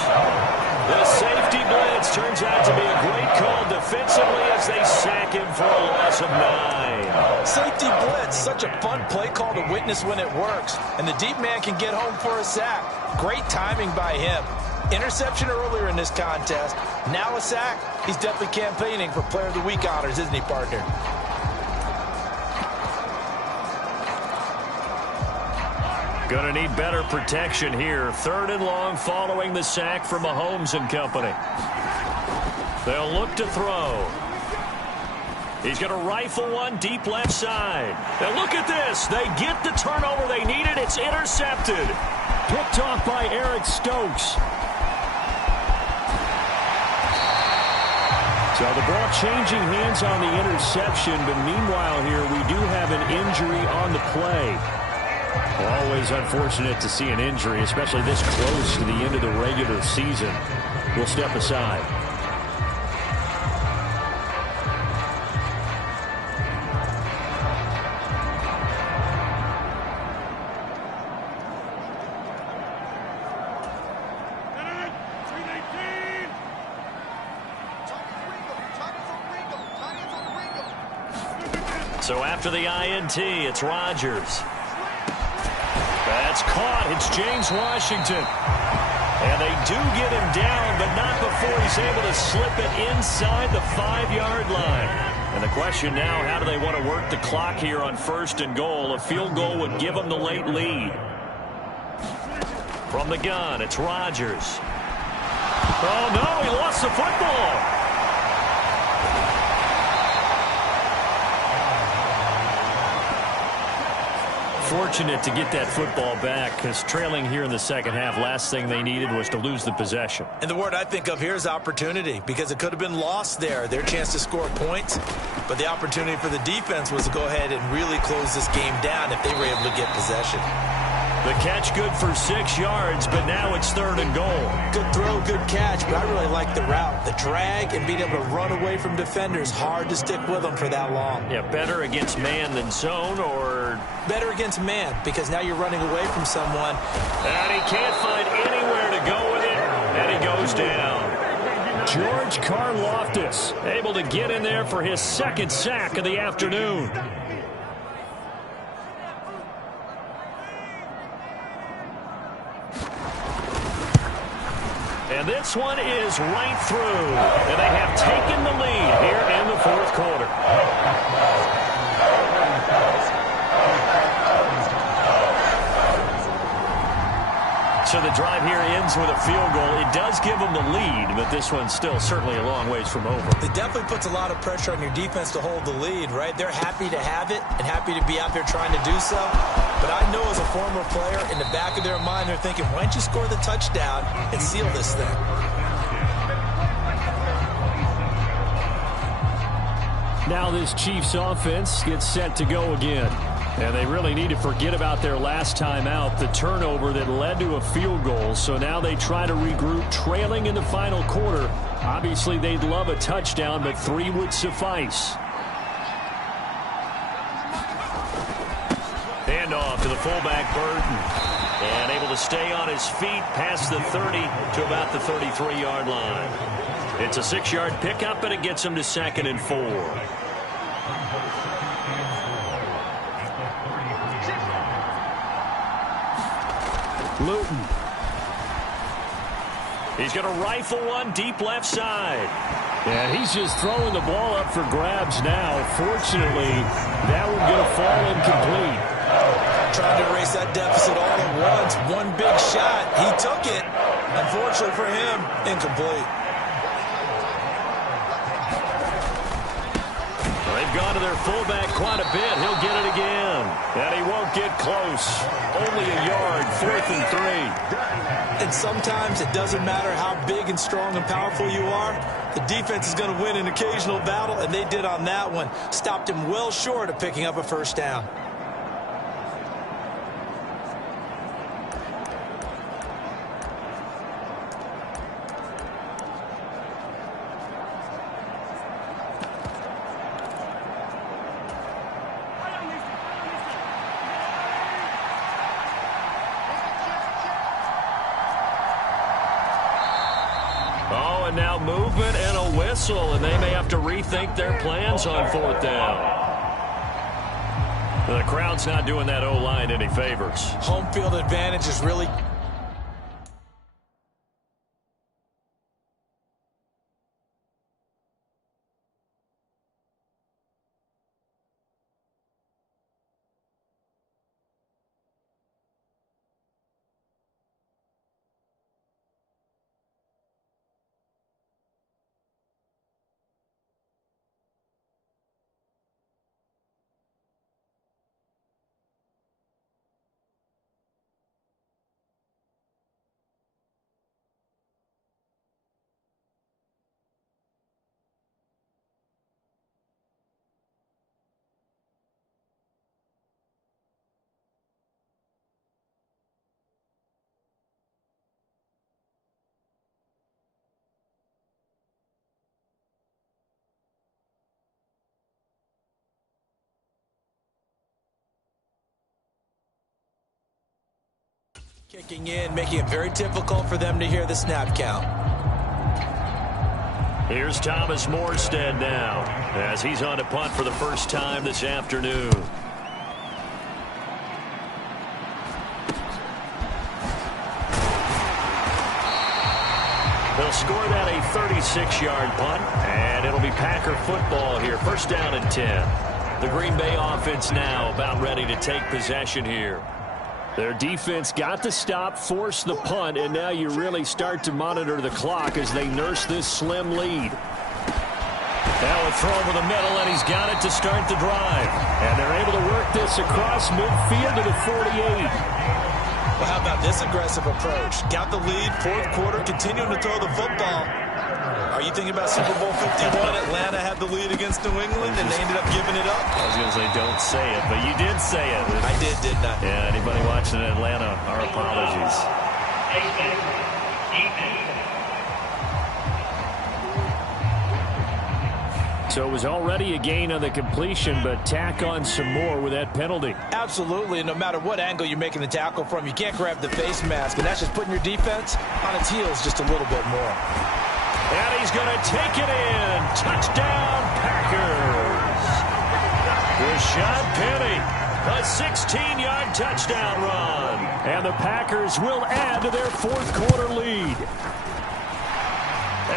The safety blitz turns out to be a great call defensively as they sack him for a loss of 9. Safety blitz, such a fun play call to witness when it works. And the deep man can get home for a sack. Great timing by him. Interception earlier in this contest. Now a sack. He's definitely campaigning for Player of the Week honors, isn't he, partner? Going to need better protection here. 3rd and long following the sack from Mahomes and company. They'll look to throw. He's going to rifle one deep left side. Now look at this. They get the turnover they needed. It's intercepted. Picked off by Eric Stokes. So the ball changing hands on the interception, but meanwhile here we do have an injury on the play. Always unfortunate to see an injury, especially this close to the end of the regular season. We'll step aside. So after the INT, it's Rodgers. That's caught. It's James Washington. And they do get him down, but not before he's able to slip it inside the 5-yard line. And the question now, how do they want to work the clock here on 1st and goal? A field goal would give them the late lead. From the gun, it's Rodgers. Oh, no, he lost the football. Fortunate to get that football back, because trailing here in the second half, last thing they needed was to lose the possession. And the word I think of here is opportunity, because it could have been lost there, their chance to score points. But the opportunity for the defense was to go ahead and really close this game down if they were able to get possession. The catch good for 6 yards, but now it's 3rd and goal. Good throw, good catch, but I really like the route. The drag and being able to run away from defenders, hard to stick with them for that long. Yeah, better against man than zone, or? Better against man, because now you're running away from someone. And he can't find anywhere to go with it, and he goes down. George Karlaftis able to get in there for his 2nd sack of the afternoon. And this one is right through. And they have taken the lead here in the 4th quarter. So the drive here ends with a field goal. It does give them the lead, but this one's still certainly a long ways from over. It definitely puts a lot of pressure on your defense to hold the lead, right? They're happy to have it and happy to be out there trying to do so. But I know as a former player, in the back of their mind, they're thinking, why don't you score the touchdown and seal this thing? Now this Chiefs offense gets set to go again. And they really need to forget about their last time out, the turnover that led to a field goal. So now they try to regroup, trailing in the final quarter. Obviously, they'd love a touchdown, but 3 would suffice. Handoff to the fullback, Burton. And able to stay on his feet past the 30 to about the 33-yard line. It's a 6-yard pickup, and it gets him to 2nd and 4. Luton. He's going to rifle one deep left side. And he's just throwing the ball up for grabs now. Fortunately, that one going to fall incomplete. Trying to erase that deficit all at once. One big shot. He took it. Unfortunately for him, incomplete. They've gone to their fullback quite a bit. He'll get it again. And he won't get close. Only a yard, 4th and 3. And sometimes it doesn't matter how big and strong and powerful you are. The defense is going to win an occasional battle, and they did on that one. Stopped him well short of picking up a 1st down. And now movement and a whistle, and they may have to rethink their plans on 4th down. The crowd's not doing that O-line any favors. Home field advantage is really... Kicking in, making it very difficult for them to hear the snap count. Here's Thomas Morstead now, as he's on to punt for the first time this afternoon. They'll score that a 36-yard punt, and it'll be Packer football here. First down and 10. The Green Bay offense now about ready to take possession here. Their defense got the stop, forced the punt, and now you really start to monitor the clock as they nurse this slim lead. Now a throw over the middle, and he's got it to start the drive. And they're able to work this across midfield to the 48. Well, how about this aggressive approach? Got the lead, fourth quarter, continuing to throw the football. Are you thinking about Super Bowl 51? Atlanta had the lead against New England, and they ended up giving it up. I was going to say, don't say it, but you did say it. I did, didn't I? Yeah, anybody watching in Atlanta, our apologies. So it was already a gain on the completion, but tack on some more with that penalty. Absolutely. No matter what angle you're making the tackle from, you can't grab the face mask, and that's just putting your defense on its heels just a little bit more. And he's going to take it in. Touchdown, Packers. Rashad Penny, a 16-yard touchdown run. And the Packers will add to their fourth quarter lead.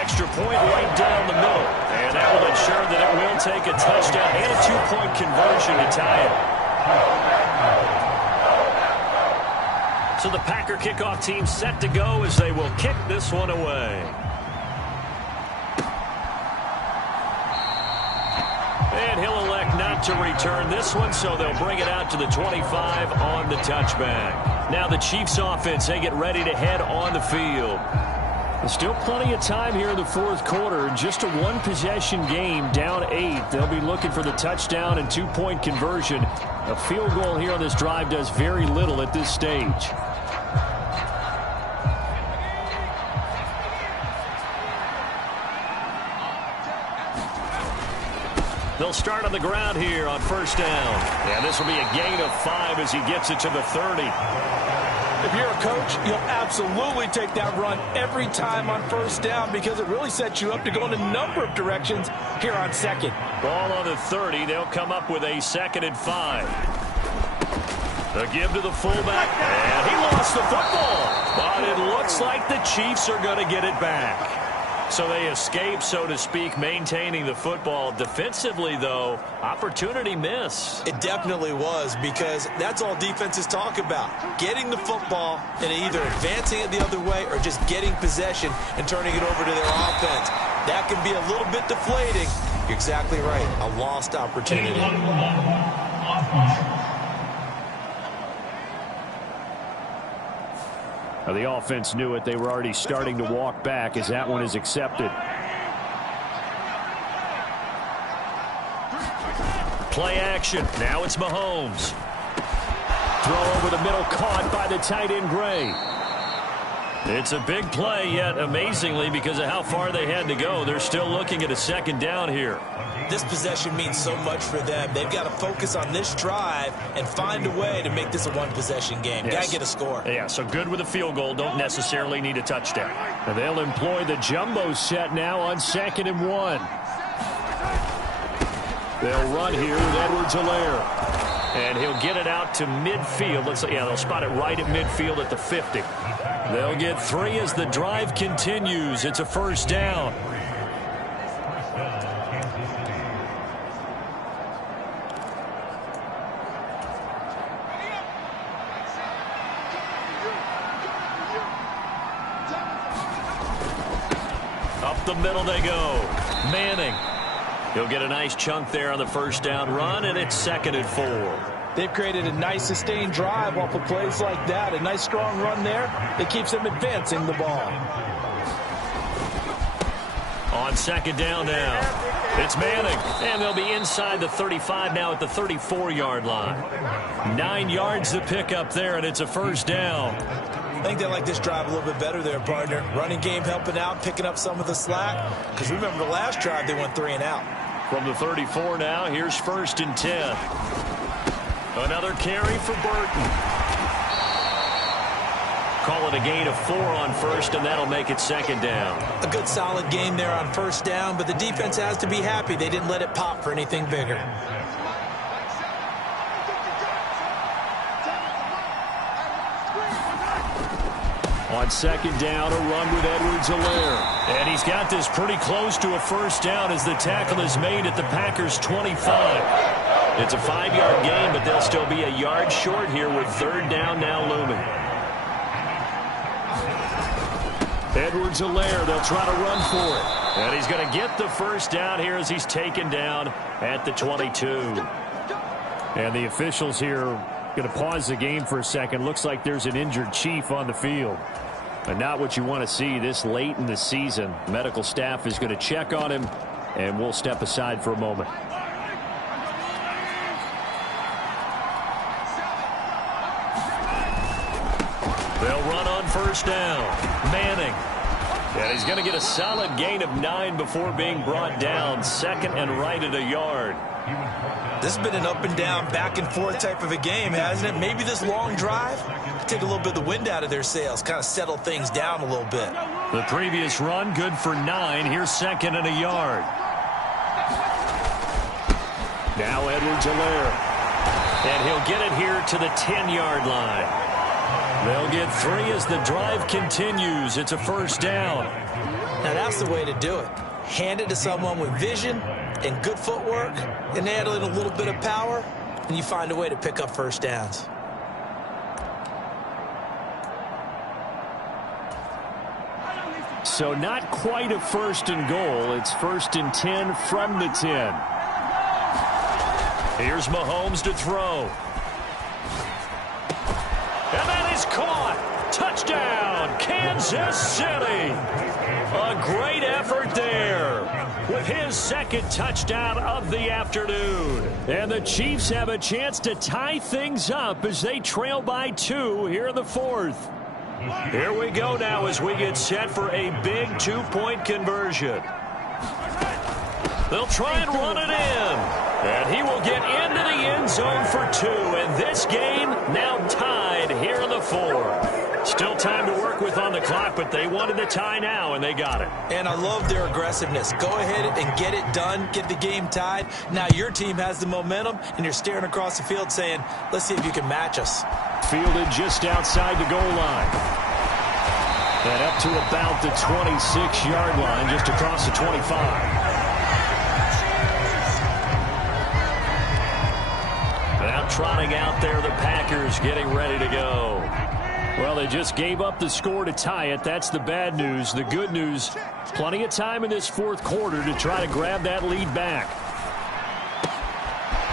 Extra point right down the middle. And that will ensure that it will take a touchdown and a two-point conversion to tie it. So the Packer kickoff team set to go as they will kick this one away. And he'll elect not to return this one, so they'll bring it out to the 25 on the touchback. Now the Chiefs offense, they get ready to head on the field. There's still plenty of time here in the fourth quarter. Just a one-possession game, down 8. They'll be looking for the touchdown and two-point conversion. A field goal here on this drive does very little at this stage. They'll start on the ground here on first down. And this will be a gain of 5 as he gets it to the 30. If you're a coach, you'll absolutely take that run every time on first down because it really sets you up to go in a number of directions here on second. Ball on the 30. They'll come up with a 2nd and 5. The give to the fullback, and he lost the football. But it looks like the Chiefs are going to get it back. So they escape, so to speak, maintaining the football. Defensively, though, opportunity miss. It definitely was, because that's all defenses talk about. Getting the football and either advancing it the other way or just getting possession and turning it over to their offense. That can be a little bit deflating. You're exactly right. A lost opportunity. The offense knew it. They were already starting to walk back as that one is accepted. Play action. Now it's Mahomes. Throw over the middle, caught by the tight end Gray. It's a big play, yet amazingly, because of how far they had to go, they're still looking at a second down here. This possession means so much for them. They've got to focus on this drive and find a way to make this a one-possession game. Yes. Got to get a score. Yeah, so good with a field goal. Don't necessarily need a touchdown. And they'll employ the jumbo set now on 2nd and 1. They'll run here with Edwards-Helaire. And he'll get it out to midfield. They'll spot it right at midfield at the 50. They'll get 3 as the drive continues. It's a first down. Up the middle they go. Manning. He'll get a nice chunk there on the first down run, and it's 2nd and 4. They've created a nice sustained drive off of plays like that. A nice strong run there that keeps them advancing the ball. On 2nd down now, it's Manning. And they'll be inside the 35 now at the 34-yard line. 9 yards to pick up there, and it's a first down. I think they like this drive a little bit better there, partner. Running game helping out, picking up some of the slack. Because remember the last drive, they went 3 and out. From the 34 now, here's 1st and 10. Another carry for Burton. Call it a gain of 4 on first, and that'll make it second down. A good solid game there on first down, but the defense has to be happy they didn't let it pop for anything bigger. On second down, a run with Edwards-Helaire. And he's got this pretty close to a first down as the tackle is made at the Packers' 25. It's a 5-yard gain, but they'll still be a yard short here with third down now looming. Edwards-Helaire, they'll try to run for it. And he's going to get the first down here as he's taken down at the 22. And the officials here going to pause the game for a second. Looks like there's an injured Chief on the field. But not what you want to see this late in the season. Medical staff is going to check on him, and we'll step aside for a moment. They'll run on first down. Manning. And he's going to get a solid gain of 9 before being brought down. Second and right at a yard. This has been an up and down, back and forth type of a game, hasn't it? Maybe this long drive could take a little bit of the wind out of their sails, kind of settle things down a little bit. The previous run, good for 9. Here's second and a yard. Now Edwards-Helaire. And he'll get it here to the 10-yard line. They'll get 3 as the drive continues. It's a first down. Now that's the way to do it. Hand it to someone with vision and good footwork, and add in a little bit of power, and you find a way to pick up first downs. So not quite a first and goal. It's first and 10 from the 10. Here's Mahomes to throw. And that is caught. Touchdown, Kansas City. A great effort there with his second touchdown of the afternoon. And the Chiefs have a chance to tie things up as they trail by 2 here in the fourth. Here we go now as we get set for a big 2-point conversion. They'll try and run it in. And he will get into the end zone for 2. And this game now tied here in the fourth. Still time to work with on the clock, but they wanted the tie now, and they got it. And I love their aggressiveness. Go ahead and get it done, get the game tied. Now your team has the momentum, and you're staring across the field saying, let's see if you can match us. Fielded just outside the goal line. And up to about the 26-yard line, just across the 25. Now trotting out there, the Packers getting ready to go. Well, they just gave up the score to tie it. That's the bad news. The good news, plenty of time in this fourth quarter to try to grab that lead back.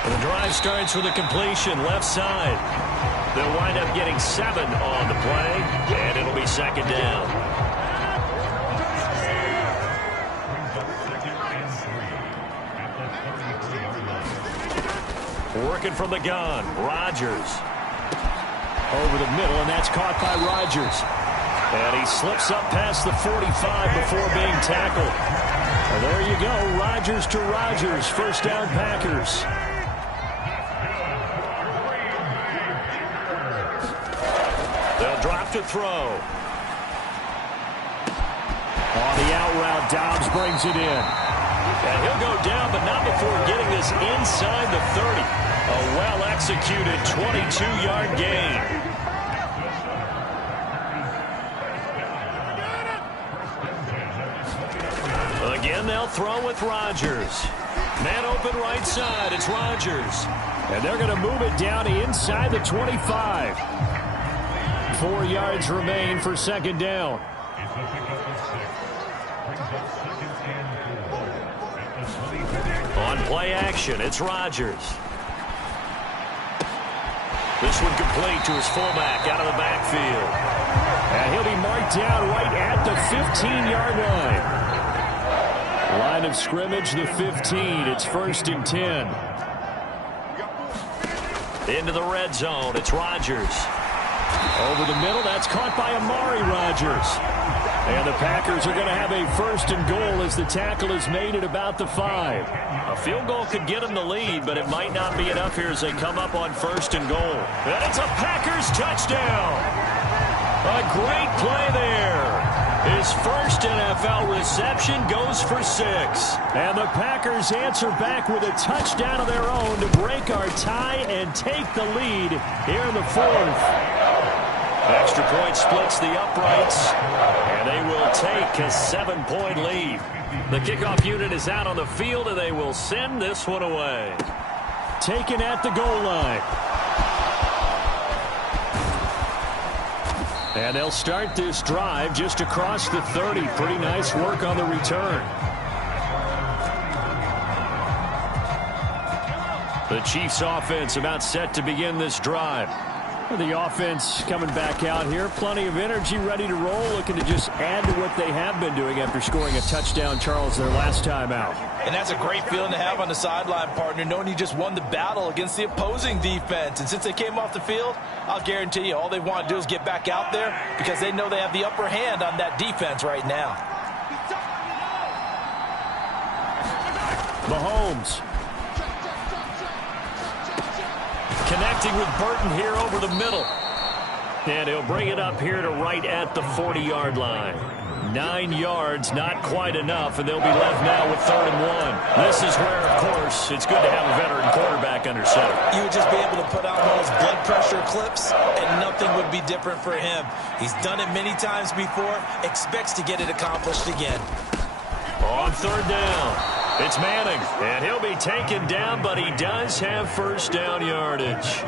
And the drive starts with a completion left side. They'll wind up getting 7 on the play, and it'll be second down. Working from the gun, Rodgers. Over the middle, and that's caught by Rodgers. And he slips up past the 45 before being tackled. And there you go, Rodgers to Rodgers. First down, Packers. They'll drop to throw. On the out route, Dobbs brings it in. And he'll go down, but not before getting this inside the 30. A well-executed 22-yard gain. Again, they'll throw with Rodgers. Man open right side. It's Rodgers. And they're going to move it down to inside the 25. 4 yards remain for second down. On play action, it's Rodgers. This one complete to his fullback out of the backfield. And he'll be marked down right at the 15-yard line. Line of scrimmage, the 15. It's first and 10. Into the red zone, it's Rodgers. Over the middle, that's caught by Amari Rodgers. And the Packers are going to have a first and goal as the tackle is made at about the 5. A field goal could get them the lead, but it might not be enough here as they come up on first and goal. And it's a Packers touchdown. A great play there. His first NFL reception goes for 6. And the Packers answer back with a touchdown of their own to break our tie and take the lead here in the 4th. Extra point splits the uprights, and they will take a 7-point lead. The kickoff unit is out on the field, and they will send this one away. Taken at the goal line. And they'll start this drive just across the 30. Pretty nice work on the return. The Chiefs offense about set to begin this drive. The offense coming back out here. Plenty of energy, ready to roll, looking to just add to what they have been doing after scoring a touchdown, Charles, their last time out. And that's a great feeling to have on the sideline, partner, knowing you just won the battle against the opposing defense. And since they came off the field, I'll guarantee you all they want to do is get back out there because they know they have the upper hand on that defense right now. Mahomes. Connecting with Burton here over the middle. And he'll bring it up here to right at the 40-yard line. 9 yards, not quite enough, and they'll be left now with 3rd and 1. This is where, of course, it's good to have a veteran quarterback under center. You would just be able to put on those blood pressure clips, and nothing would be different for him. He's done it many times before, expects to get it accomplished again. On 3rd down. It's Manning, and he'll be taken down, but he does have first down yardage.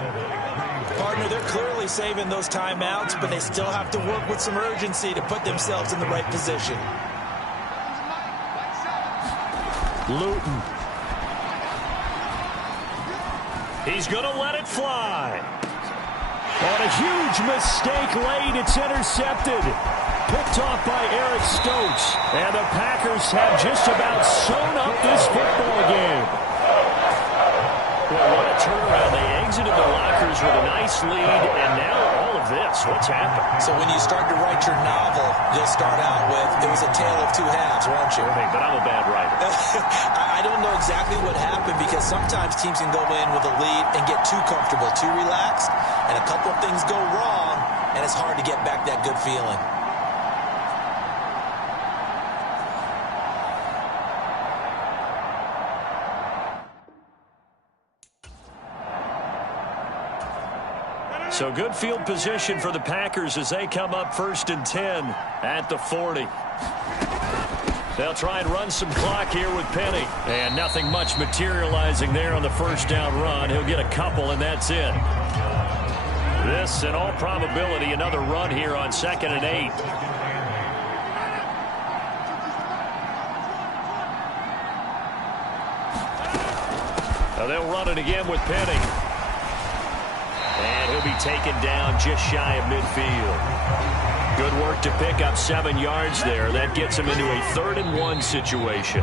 Partner, they're clearly saving those timeouts, but they still have to work with some urgency to put themselves in the right position. Luton. He's going to let it fly. On a huge mistake late, it's intercepted. Picked off by Eric Stokes. And the Packers have just about sewn up this football game. Well, what a turnaround. They exited the lockers with a nice lead, and now all of this. What's happened? So when you start to write your novel, you'll start out with, it was a tale of two halves, won't you? Hey, but I'm a bad writer. I don't know exactly what happened because sometimes teams can go in with a lead and get too comfortable, too relaxed, and a couple of things go wrong, and it's hard to get back that good feeling. So good field position for the Packers as they come up 1st and 10 at the 40. They'll try and run some clock here with Penny. And nothing much materializing there on the first down run. He'll get a couple, and that's it. This, in all probability, another run here on 2nd and 8. Now they'll run it again with Penny. And he'll be taken down just shy of midfield. Good work to pick up 7 yards there. That gets him into a 3rd and 1 situation.